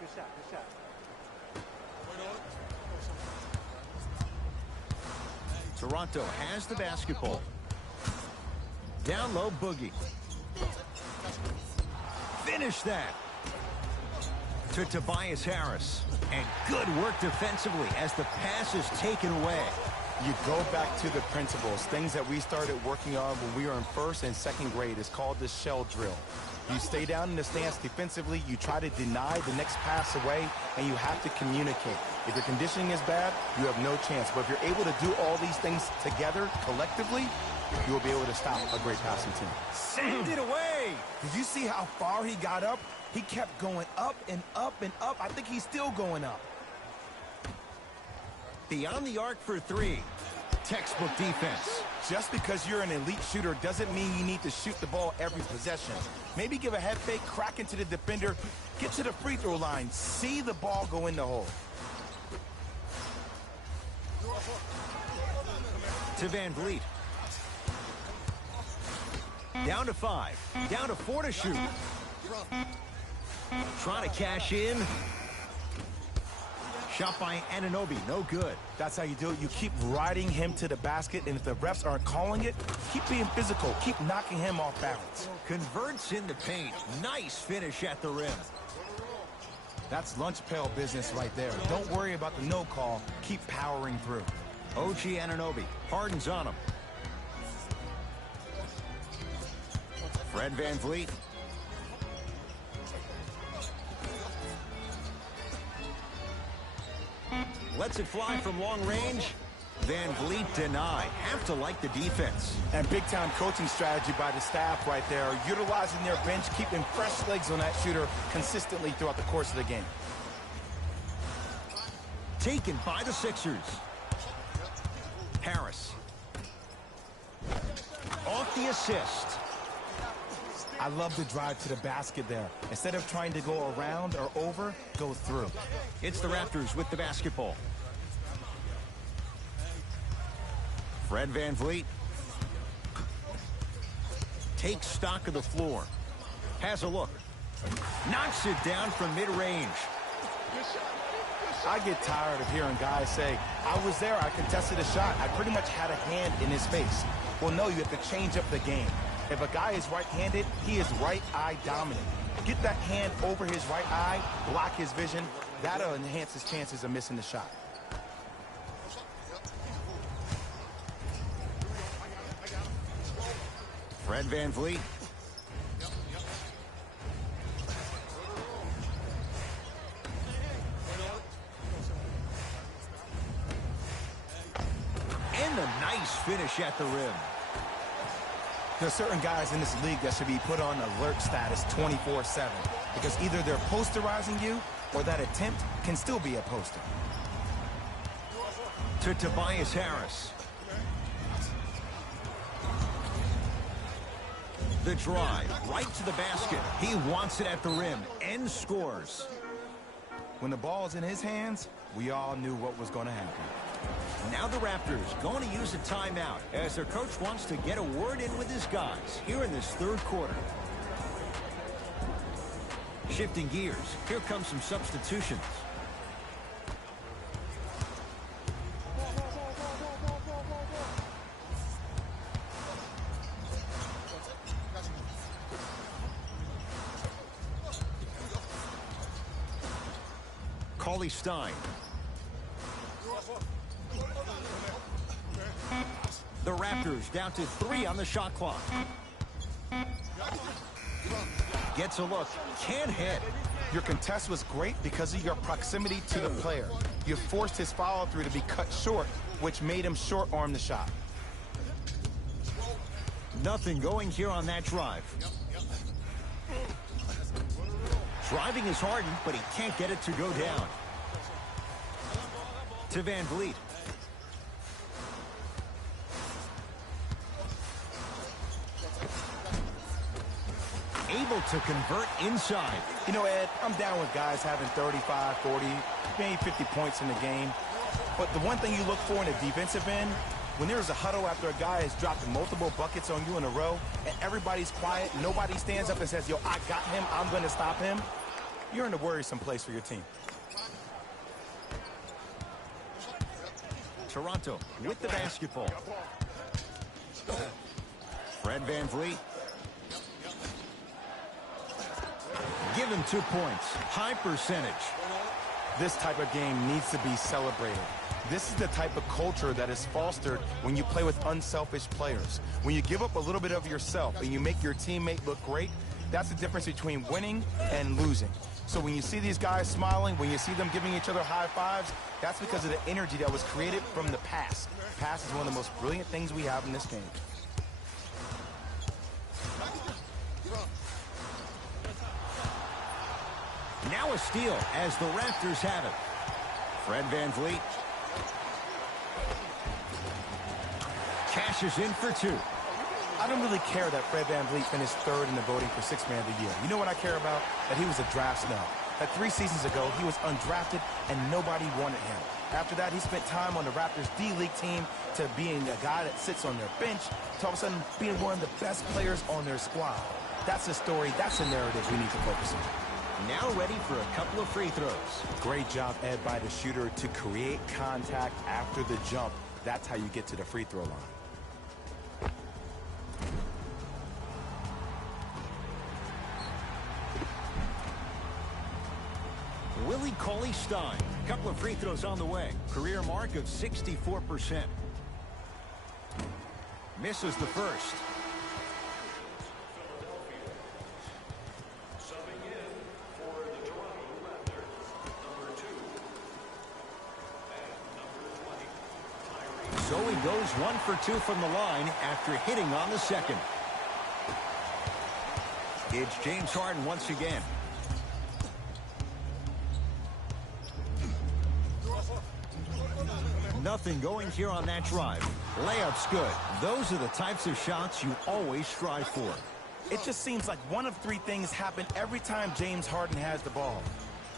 Good shot, good shot. Toronto has the basketball. Down low, Boogie. Finish that. To Tobias Harris. And good work defensively as the pass is taken away. You go back to the principles, things that we started working on when we were in first and second grade. It's called the shell drill. You stay down in the stance defensively, you try to deny the next pass away, and you have to communicate. If your conditioning is bad, you have no chance. But if you're able to do all these things together, collectively, you will be able to stop a great passing team. Send it away! Did you see how far he got up? He kept going up and up and up. I think he's still going up. Beyond the arc for three. Textbook defense. Just because you're an elite shooter doesn't mean you need to shoot the ball every possession. Maybe give a head fake, crack into the defender, get to the free throw line, see the ball go in the hole. To Van Vliet. Down to 5. Down to 4 to shoot. Trying to cash in. Shot by Anunoby, no good. That's how you do it. You keep riding him to the basket, and if the refs aren't calling it, keep being physical. Keep knocking him off balance. Converts in the paint. Nice finish at the rim. That's lunch pail business right there. Don't worry about the no call. Keep powering through. OG Anunoby. Harden's on him. Fred Van Vliet. Lets it fly from long range. Van Vliet denied. Have to like the defense. And big-time coaching strategy by the staff right there. Utilizing their bench, keeping fresh legs on that shooter consistently throughout the course of the game. Taken by the Sixers. Harris. Off the assist. I love the drive to the basket there. Instead of trying to go around or over, go through. It's the Raptors with the basketball. Fred Van Vliet takes stock of the floor. Has a look. Knocks it down from mid-range. I get tired of hearing guys say, I was there, I contested a shot. I pretty much had a hand in his face. Well, no, you have to change up the game. If a guy is right-handed, he is right eye dominant. Get that hand over his right eye, block his vision. That'll enhance his chances of missing the shot. Fred Van Vliet. And a nice finish at the rim. There are certain guys in this league that should be put on alert status 24/7 because either they're posterizing you or that attempt can still be a poster. To Tobias Harris. The drive right to the basket. He wants it at the rim and scores. When the ball's in his hands, we all knew what was going to happen. Now the Raptors going to use a timeout as their coach wants to get a word in with his guys here in this third quarter. Shifting gears, here comes some substitutions. Stein. The Raptors down to 3 on the shot clock. Gets a look, can't hit. Your contest was great because of your proximity to the player. You forced his follow-through to be cut short, which made him short-arm the shot. Nothing going here on that drive. Driving is Harden, but he can't get it to go down. To Van Vliet. Able to convert inside. You know, Ed, I'm down with guys having 35, 40, maybe 50 points in the game. But the one thing you look for in a defensive end, when there's a huddle after a guy has dropped multiple buckets on you in a row, and everybody's quiet, nobody stands up and says, yo, I got him, I'm going to stop him, you're in a worrisome place for your team. Toronto with the basketball. Fred Van Vliet. Give him 2 points. High percentage. This type of game needs to be celebrated. This is the type of culture that is fostered when you play with unselfish players. When you give up a little bit of yourself and you make your teammate look great, that's the difference between winning and losing. So when you see these guys smiling, when you see them giving each other high fives, that's because of the energy that was created from the pass. Pass is one of the most brilliant things we have in this game. Now a steal as the Raptors have it. Fred Van Vliet. Cashes in for 2. I don't really care that Fred Van Vliet finished 3rd in the voting for 6th man of the year. You know what I care about? That he was a draft snub. That 3 seasons ago, he was undrafted and nobody wanted him. After that, he spent time on the Raptors D-League team to being a guy that sits on their bench, to all of a sudden being one of the best players on their squad. That's a story, that's a narrative we need to focus on. Now ready for a couple of free throws. Great job, Ed, by the shooter to create contact after the jump. That's how you get to the free throw line. Willie Cauley-Stein. A couple of free throws on the way. Career mark of 64%. Misses the first. So he goes 1 for 2 from the line after hitting on the second. It's James Harden once again. Nothing going here on that drive. Layup's good. Those are the types of shots you always strive for. It just seems like one of 3 things happen every time James Harden has the ball.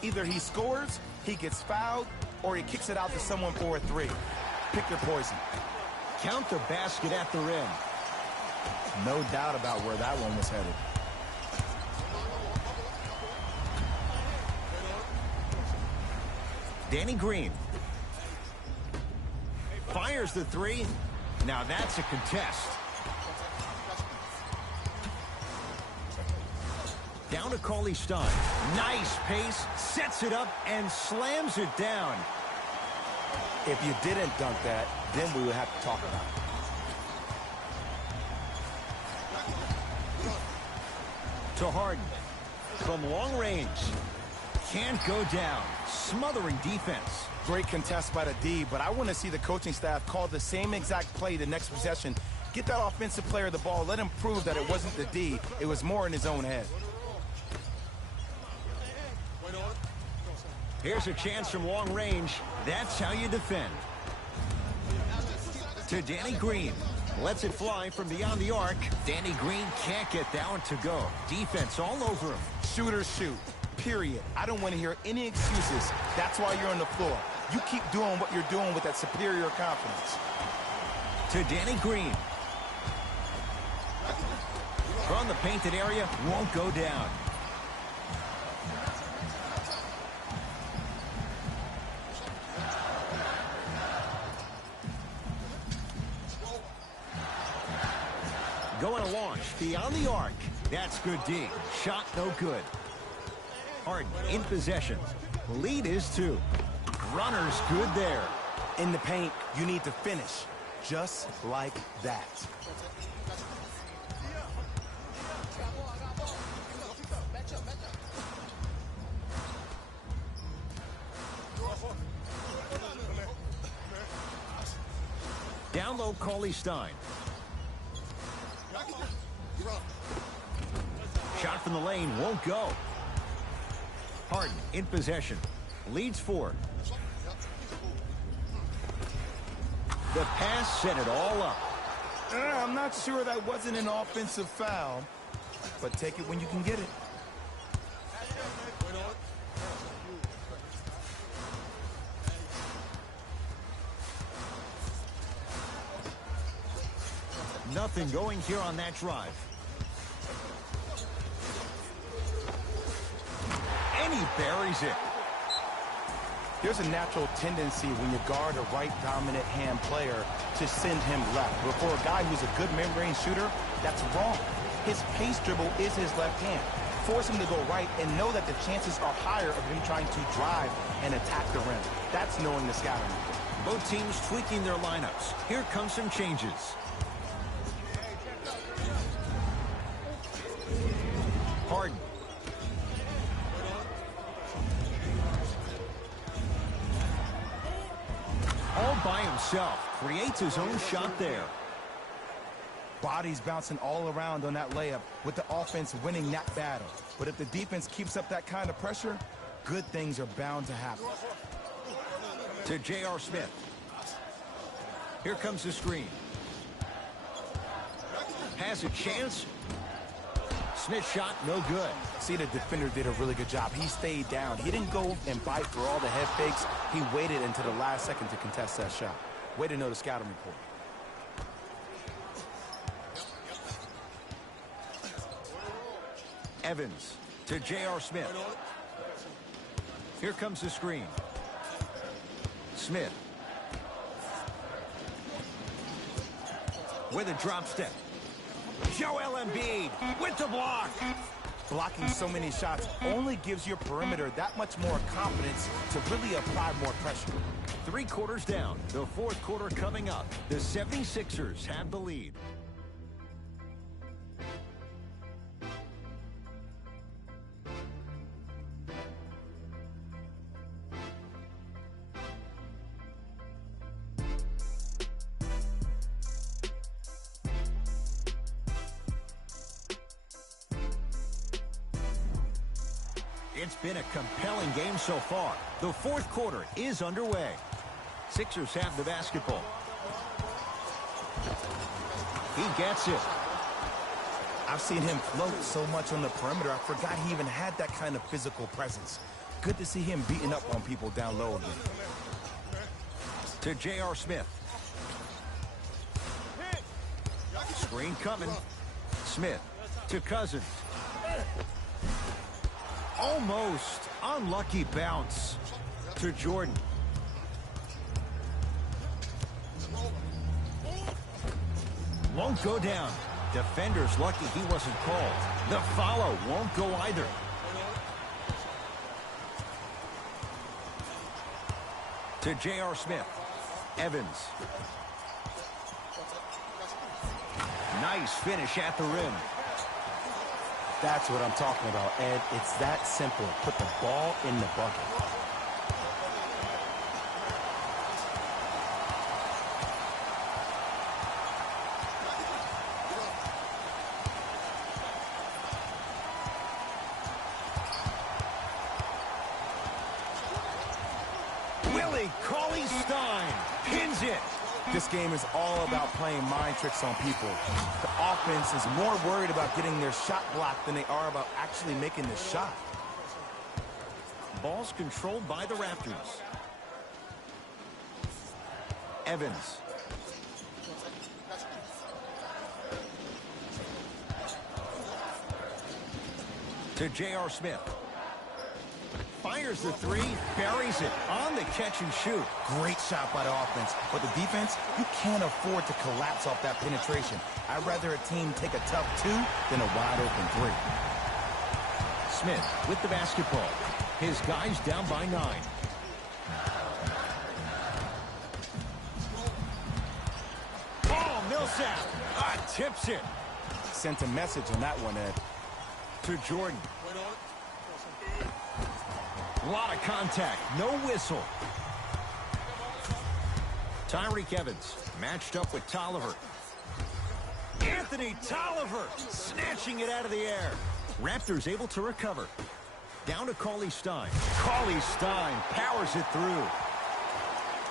Either he scores, he gets fouled, or he kicks it out to someone for a 3. Pick your poison. Count the basket at the rim. No doubt about where that one was headed. Danny Green. Fires the 3. Now that's a contest. Down to Cauley-Stein. Nice pace. Sets it up and slams it down. If you didn't dunk that, then we would have to talk about it. To Harden. From long range. Can't go down. Smothering defense. Great contest by the D, but I want to see the coaching staff call the same exact play the next possession. Get that offensive player the ball. Let him prove that it wasn't the D. It was more in his own head. Here's a chance from long range. That's how you defend. To Danny Green. Lets it fly from beyond the arc. Danny Green can't get that one to go. Defense all over him. Shooters shoot. Period. I don't want to hear any excuses. That's why you're on the floor. You keep doing what you're doing with that superior confidence. To Danny Green. From the painted area, won't go down. Going to launch beyond the arc. That's good D. Shot no good. Harden in possession. Lead is 2. Runner's good there. In the paint, you need to finish. Just like that. Down low, Cauley Stein. Shot from the lane won't go. Harden in possession. Leads 4. The pass set it all up. I'm not sure that wasn't an offensive foul, but take it when you can get it. Nothing going here on that drive. And he buries it. There's a natural tendency when you guard a right dominant hand player to send him left. But for a guy who's a good mid-range shooter, that's wrong. His pace dribble is his left hand. Force him to go right and know that the chances are higher of him trying to drive and attack the rim. That's knowing the scouting. Both teams tweaking their lineups. Here come some changes. Harden. All by himself. Creates his own shot there. Bodies bouncing all around on that layup with the offense winning that battle. But if the defense keeps up that kind of pressure, good things are bound to happen. To J.R. Smith. Here comes the screen. Has a chance. Smith shot, no good. See, the defender did a really good job. He stayed down. He didn't go and bite for all the head fakes. He waited until the last second to contest that shot. Way to know the scouting report. Evans to J.R. Smith. Here comes the screen. Smith. With a drop step. Joel Embiid with the block. Blocking so many shots only gives your perimeter that much more confidence to really apply more pressure. 3 quarters down. The 4th quarter coming up. The 76ers have the lead. It's been a compelling game so far. The 4th quarter is underway. Sixers have the basketball. He gets it. I've seen him float so much on the perimeter, I forgot he even had that kind of physical presence. Good to see him beating up on people down low again. To J.R. Smith. Screen coming. Smith to Cousins. Almost unlucky bounce to Jordan. Won't go down. Defender's lucky he wasn't called. The follow won't go either. To J.R. Smith. Evans. Nice finish at the rim. That's what I'm talking about, Ed. It's that simple. Put the ball in the bucket. Cauley Stein pins it. This game is all about playing mind tricks on people. The offense is more worried about getting their shot blocked than they are about actually making the shot. Ball's controlled by the Raptors. Evans. To J.R. Smith. Fires the three, buries it on the catch and shoot. Great shot by the offense, but the defense, you can't afford to collapse off that penetration. I'd rather a team take a tough two than a wide open three. Smith with the basketball. His guys down by 9. Oh, Millsap tips it. Sent a message on that one, Ed. To Jordan. A lot of contact, no whistle. Tyreek Evans matched up with Tolliver. Anthony Tolliver snatching it out of the air. Raptors able to recover. Down to Cauley Stein. Cauley Stein powers it through.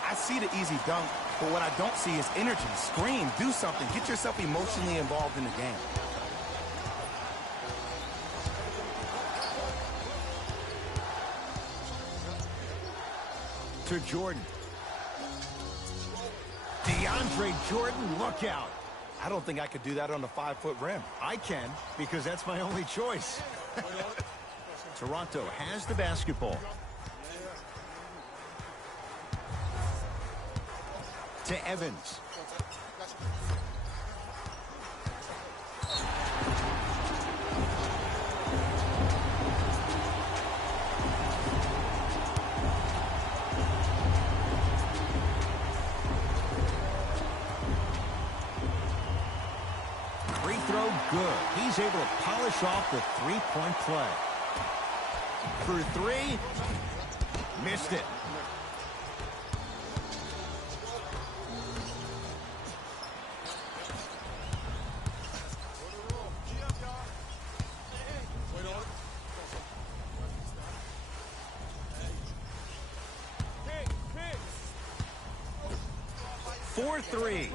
I see the easy dunk, but what I don't see is energy. Scream, do something. Get yourself emotionally involved in the game. To Jordan. DeAndre Jordan, look out. I don't think I could do that on the 5-foot rim. I can, because that's my only choice. Toronto has the basketball. To Evans. Free throw good. He's able to polish off the three-point play. For 3, missed it. For 3.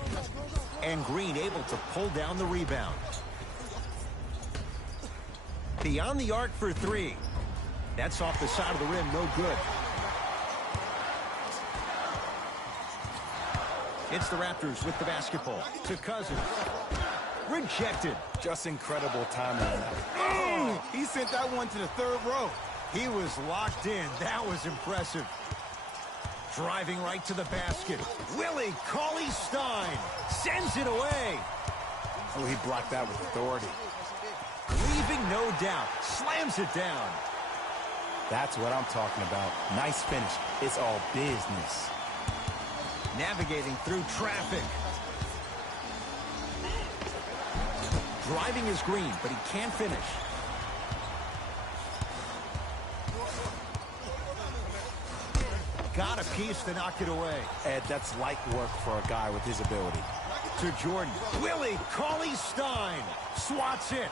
And Green able to pull down the rebound. Beyond the arc for 3. That's off the side of the rim, no good. It's the Raptors with the basketball. To Cousins. Rejected. Just incredible timing. Oh, he sent that one to the 3rd row. He was locked in. That was impressive. Driving right to the basket. Willie Cauley Stein sends it away. Oh, he blocked that with authority. Leaving no doubt. Slams it down. That's what I'm talking about. Nice finish. It's all business. Navigating through traffic. Driving is Green, but he can't finish. Got a piece to knock it away. Ed, that's light work for a guy with his ability. To Jordan. Willie Cauley Stein swats it.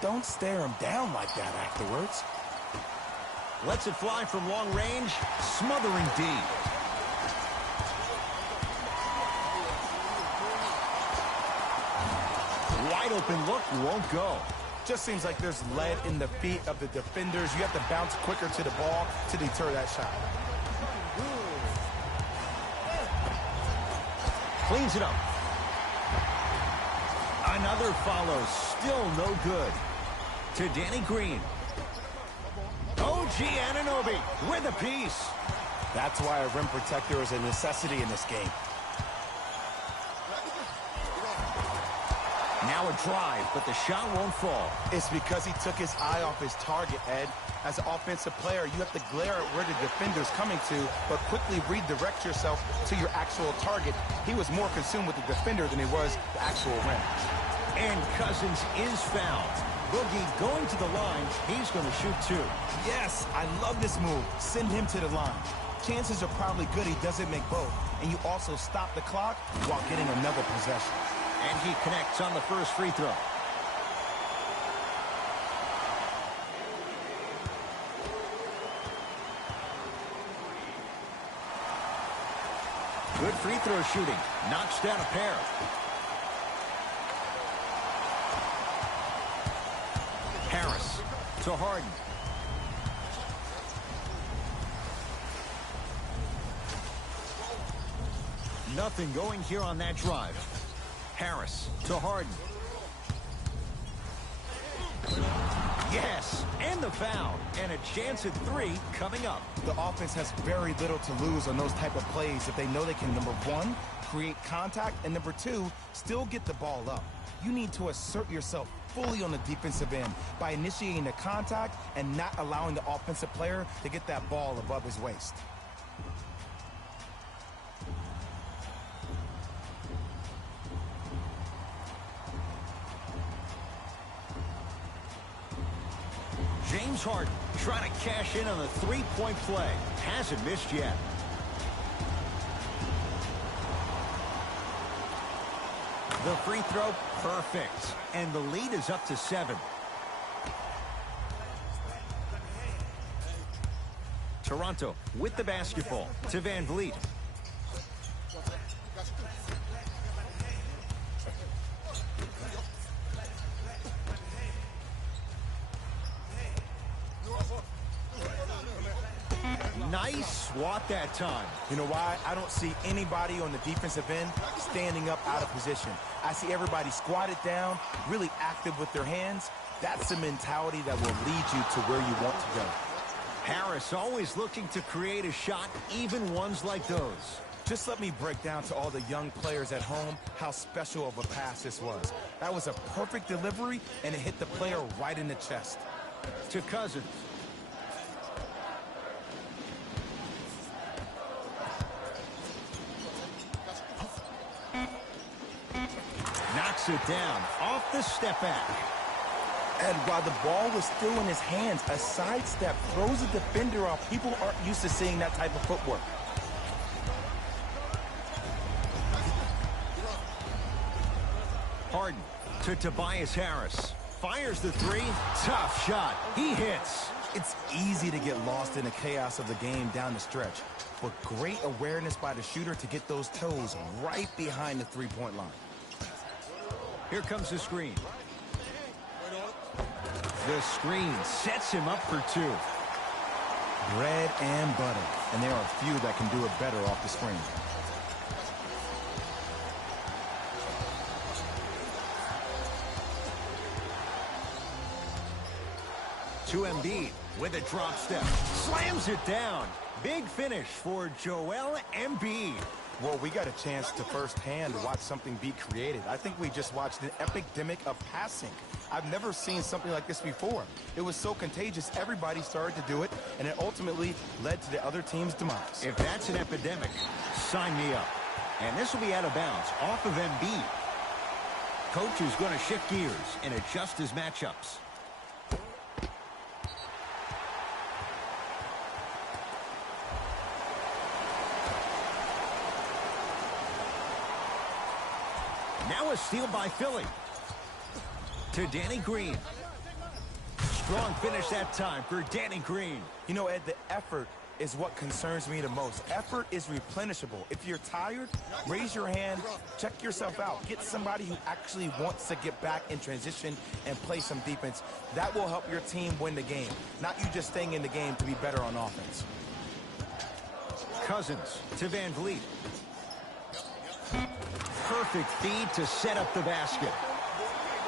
Don't stare him down like that afterwards. Lets it fly from long range. Smothering D. Wide open look, won't go. Just seems like there's lead in the feet of the defenders. You have to bounce quicker to the ball to deter that shot. Cleans it up. Another follow, still no good. To Danny Green. OG Anunoby with a piece. That's why a rim protector is a necessity in this game. Now a drive, but the shot won't fall. It's because he took his eye off his target, Ed. As an offensive player, you have to glare at where the defender's coming to, but quickly redirect yourself to your actual target. He was more consumed with the defender than he was the actual rim. And Cousins is fouled. Boogie going to the line. He's going to shoot 2. Yes, I love this move. Send him to the line. Chances are probably good he doesn't make both. And you also stop the clock while getting another possession. And he connects on the first free throw. Good free throw shooting. Knocks down a pair. Harris to Harden. Nothing going here on that drive. Harris to Harden. Yes, and the foul, and a chance at 3 coming up. The offense has very little to lose on those type of plays if they know they can, number 1, create contact, and number 2, still get the ball up. You need to assert yourself fully on the defensive end by initiating the contact and not allowing the offensive player to get that ball above his waist. James Harden trying to cash in on the three-point play. Hasn't missed yet. The free throw, perfect. And the lead is up to 7. Toronto with the basketball to Van Vliet. Nice swat that time. You know why? I don't see anybody on the defensive end standing up out of position. I see everybody squatted down, really active with their hands. That's the mentality that will lead you to where you want to go. Harris always looking to create a shot, even ones like those. Just let me break down to all the young players at home how special of a pass this was. That was a perfect delivery, and it hit the player right in the chest. To Cousins. Knocks it down off the step back. And while the ball was still in his hands, a sidestep throws a defender off. People aren't used to seeing that type of footwork. Harden to Tobias Harris. Fires the 3. Tough shot. He hits. It's easy to get lost in the chaos of the game down the stretch, but great awareness by the shooter to get those toes right behind the three-point line. Here comes the screen. The screen sets him up for 2. Bread and butter, and there are few that can do it better off the screen. To Embiid with a drop step. Slams it down. Big finish for Joel Embiid. Well, we got a chance to firsthand watch something be created. I think we just watched an epidemic of passing. I've never seen something like this before. It was so contagious, everybody started to do it, and it ultimately led to the other team's demise. If that's an epidemic, sign me up. And this will be out of bounds, off of Embiid. Coach is going to shift gears and adjust his matchups. Now a steal by Philly. To Danny Green. Strong finish that time for Danny Green. You know, Ed, the effort is what concerns me the most. Effort is replenishable. If you're tired, raise your hand, check yourself out. Get somebody who actually wants to get back in transition and play some defense. That will help your team win the game, not you just staying in the game to be better on offense. Cousins to Van Vliet. Perfect feed to set up the basket.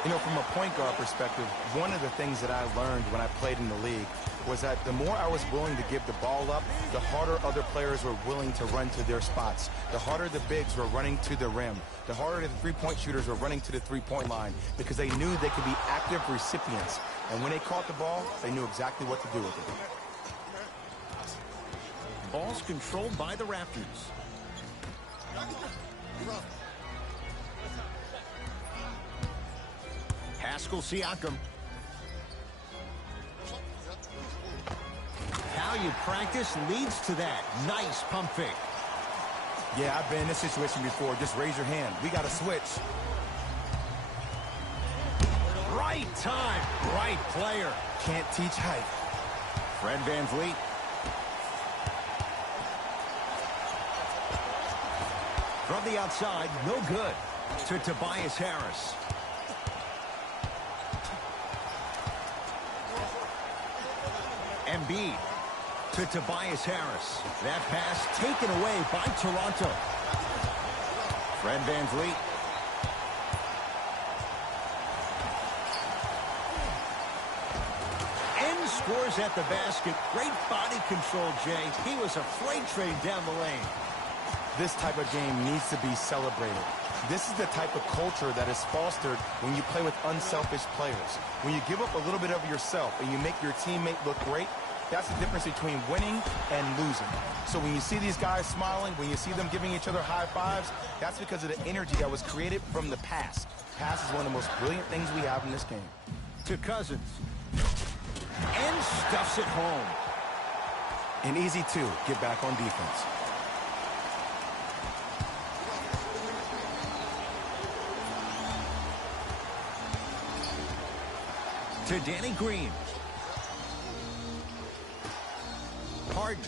You know, from a point guard perspective, one of the things that I learned when I played in the league was that the more I was willing to give the ball up, the harder other players were willing to run to their spots. The harder the bigs were running to the rim. The harder the three-point shooters were running to the three-point line because they knew they could be active recipients. And when they caught the ball, they knew exactly what to do with it. Ball's controlled by the Raptors. Pascal Siakam. How you practice leads to that. Nice pump fake. Yeah, I've been in this situation before. Just raise your hand. We got to switch. Right time, right player. Can't teach height. Fred Van Vliet. From the outside, no good. To Tobias Harris. Embiid to Tobias Harris. That pass taken away by Toronto. Fred VanVleet. And scores at the basket. Great body control, Jay. He was a freight train down the lane. This type of game needs to be celebrated. This is the type of culture that is fostered when you play with unselfish players. When you give up a little bit of yourself and you make your teammate look great, that's the difference between winning and losing. So when you see these guys smiling, when you see them giving each other high fives, that's because of the energy that was created from the pass. Pass is one of the most brilliant things we have in this game. To Cousins. And stuffs it home. And easy, too. Get back on defense. To Danny Green. Harden.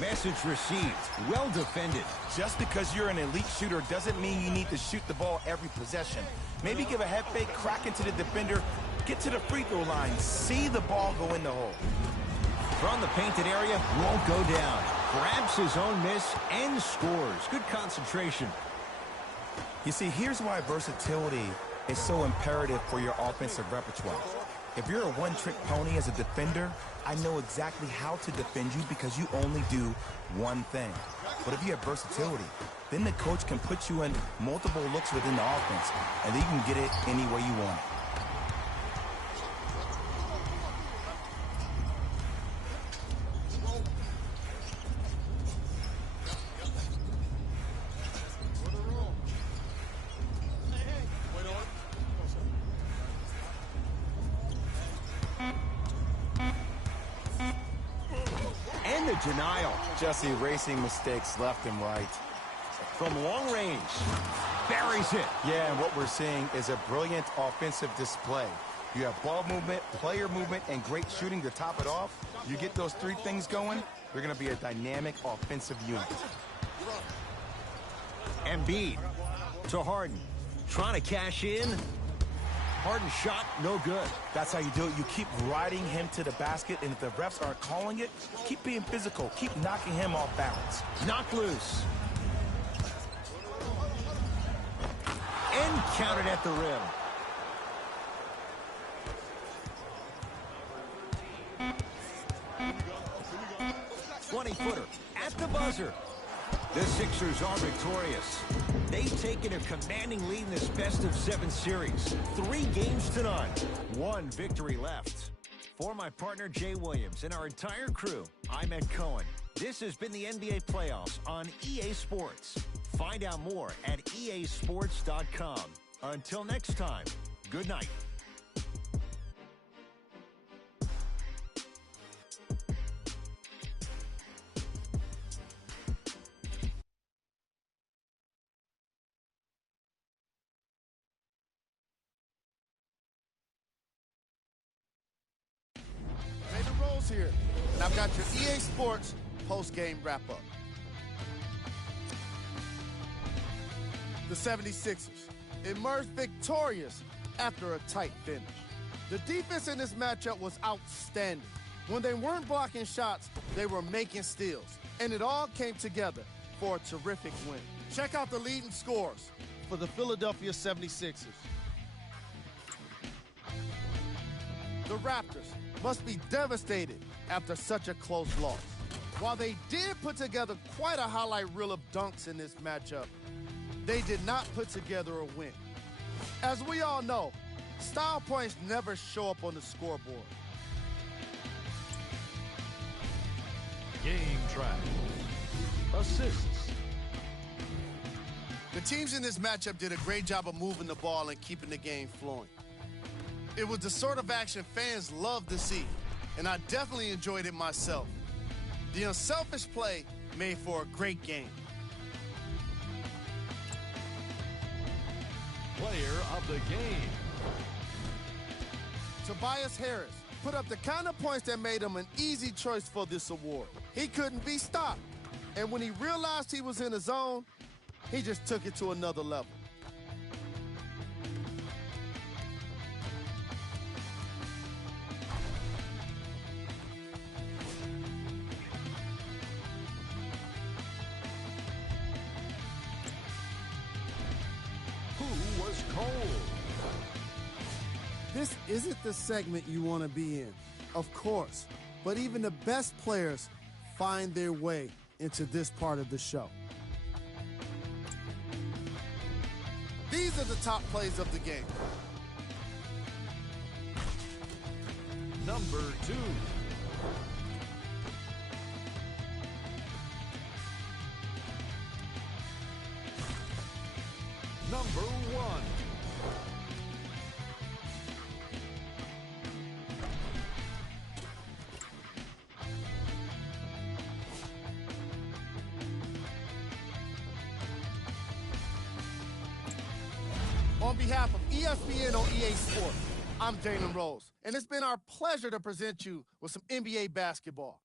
Message received. Well defended. Just because you're an elite shooter doesn't mean you need to shoot the ball every possession. Maybe give a head fake, crack into the defender, get to the free throw line, see the ball go in the hole. From the painted area, won't go down. Grabs his own miss and scores. Good concentration. You see, here's why versatility is so imperative for your offensive repertoire. If you're a one-trick pony as a defender, I know exactly how to defend you because you only do one thing. But if you have versatility, then the coach can put you in multiple looks within the offense, and then you can get it any way you want it. Denial. Just erasing mistakes left and right. From long range. Buries it. Yeah, and what we're seeing is a brilliant offensive display. You have ball movement, player movement, and great shooting to top it off. You get those three things going, you're going to be a dynamic offensive unit. Embiid to Harden. Trying to cash in. Harden shot, no good. That's how you do it. You keep riding him to the basket, and if the refs aren't calling it, keep being physical. Keep knocking him off balance. Knocked loose. And counted at the rim. at the buzzer. The Sixers are victorious. They've taken a commanding lead in this best-of-7 series. 3 games to none. 1 victory left. For my partner, Jay Williams, and our entire crew, I'm Ed Cohen. This has been the NBA Playoffs on EA Sports. Find out more at easports.com. Until next time, good night. Here, and I've got your EA Sports post-game wrap-up. The 76ers emerged victorious after a tight finish. The defense in this matchup was outstanding. When they weren't blocking shots, they were making steals, and it all came together for a terrific win. Check out the leading scores for the Philadelphia 76ers. The Raptors must be devastated after such a close loss. While they did put together quite a highlight reel of dunks in this matchup, they did not put together a win. As we all know, style points never show up on the scoreboard. Game track. Assists. The teams in this matchup did a great job of moving the ball and keeping the game flowing. It was the sort of action fans love to see, and I definitely enjoyed it myself. The unselfish play made for a great game. Player of the game. Tobias Harris put up the kind of points that made him an easy choice for this award. He couldn't be stopped, and when he realized he was in the zone, he just took it to another level. cold. This isn't the segment you want to be in, of course, but even the best players find their way into this part of the show. These are the top plays of the game. Number 2. Number 1. On behalf of ESPN on EA Sports, I'm Jalen Rose, and it's been our pleasure to present you with some NBA basketball.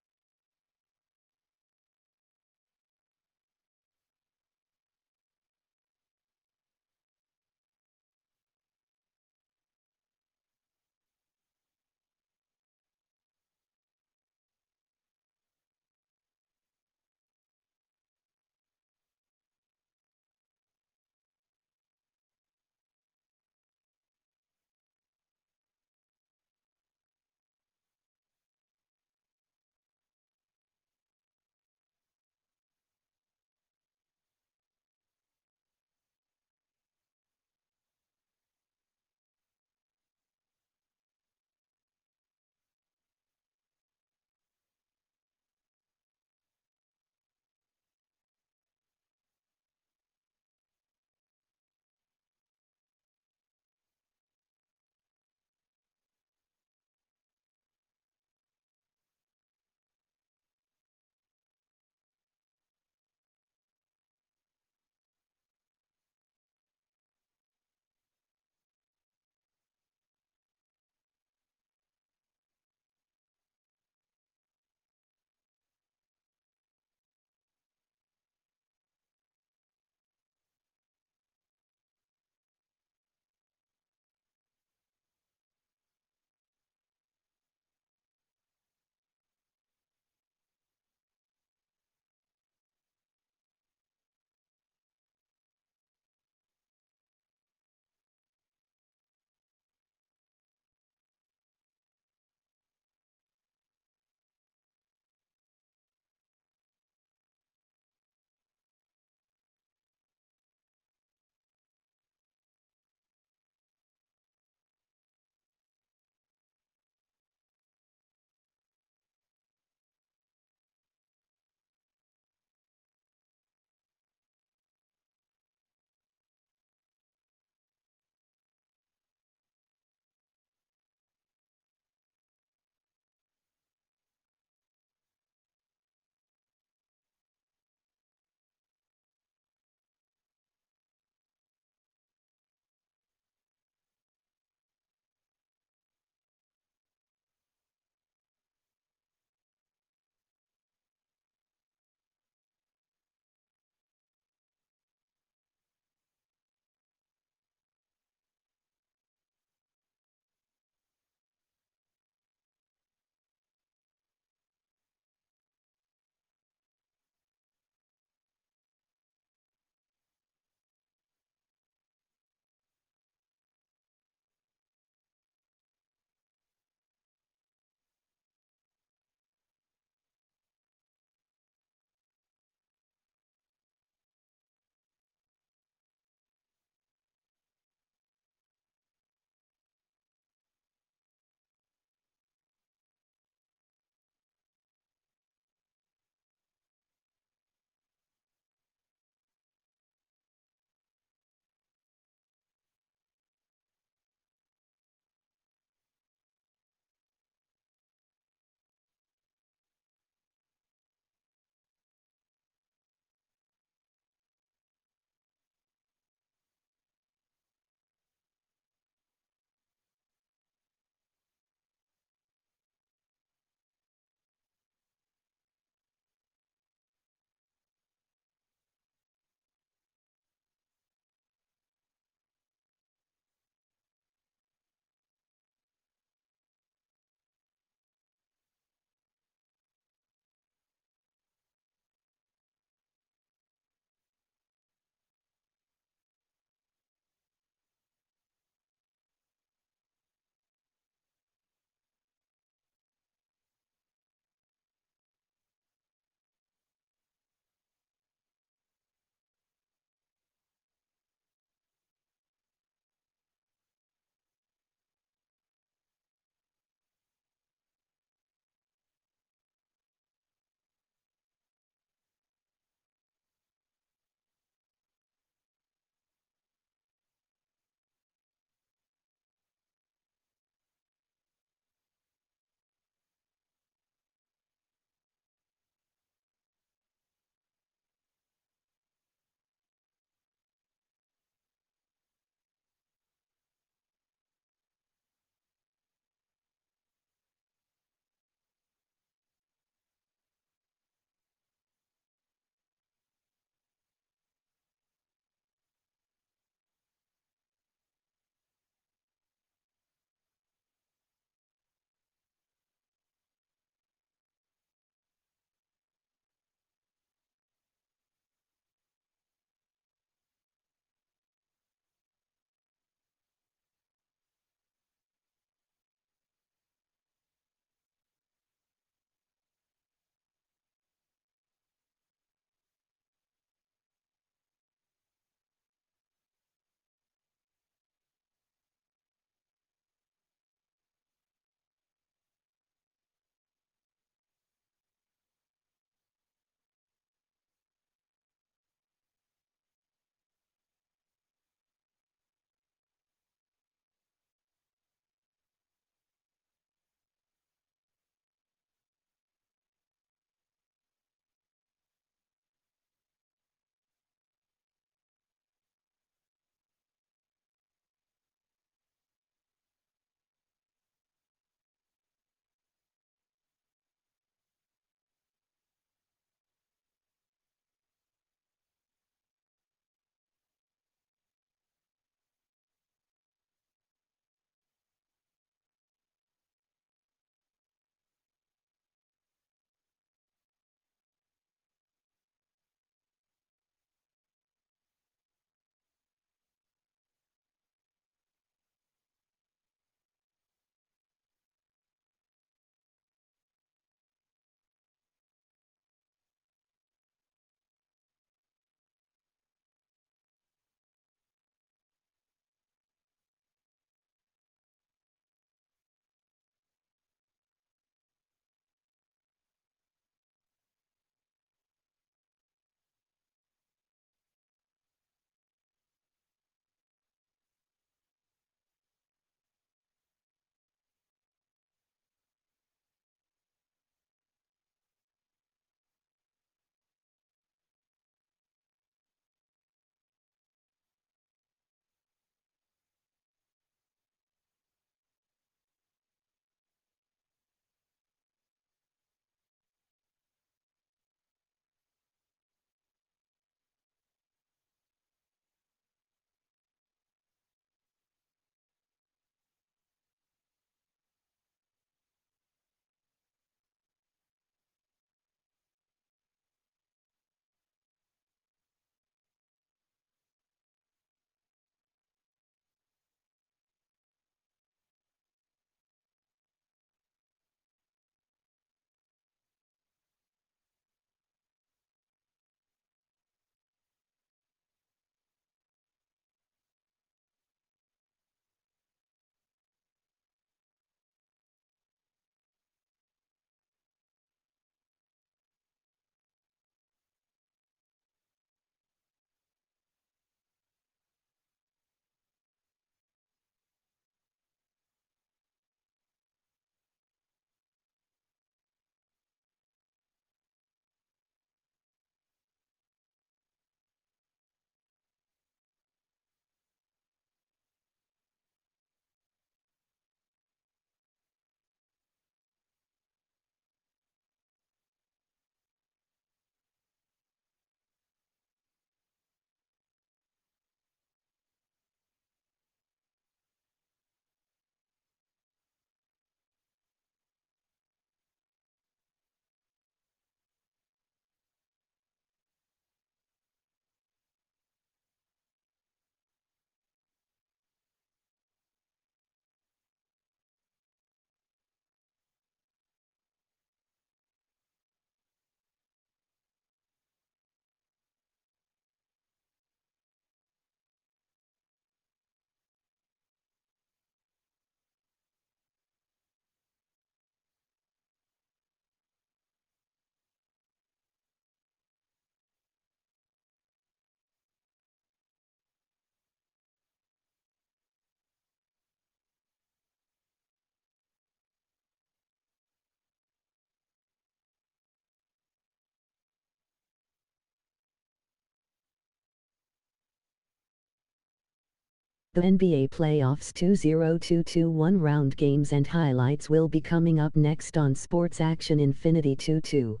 The NBA Playoffs 2022 round games and highlights will be coming up next on Sports Action Infinity 22.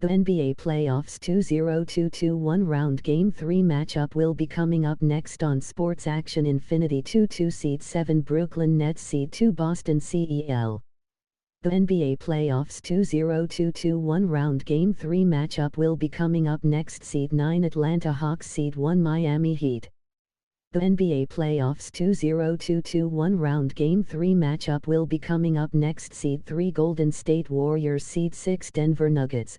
The NBA Playoffs 2022 round Game 3 matchup will be coming up next on Sports Action Infinity 22. Seed 7 Brooklyn Nets, Seed 2 Boston Cel. The NBA Playoffs 2022 round Game 3 matchup will be coming up next. Seed 9 Atlanta Hawks, Seed 1 Miami Heat. The NBA Playoffs 2022 round Game 3 matchup will be coming up next. Seed 3 Golden State Warriors, Seed 6 Denver Nuggets.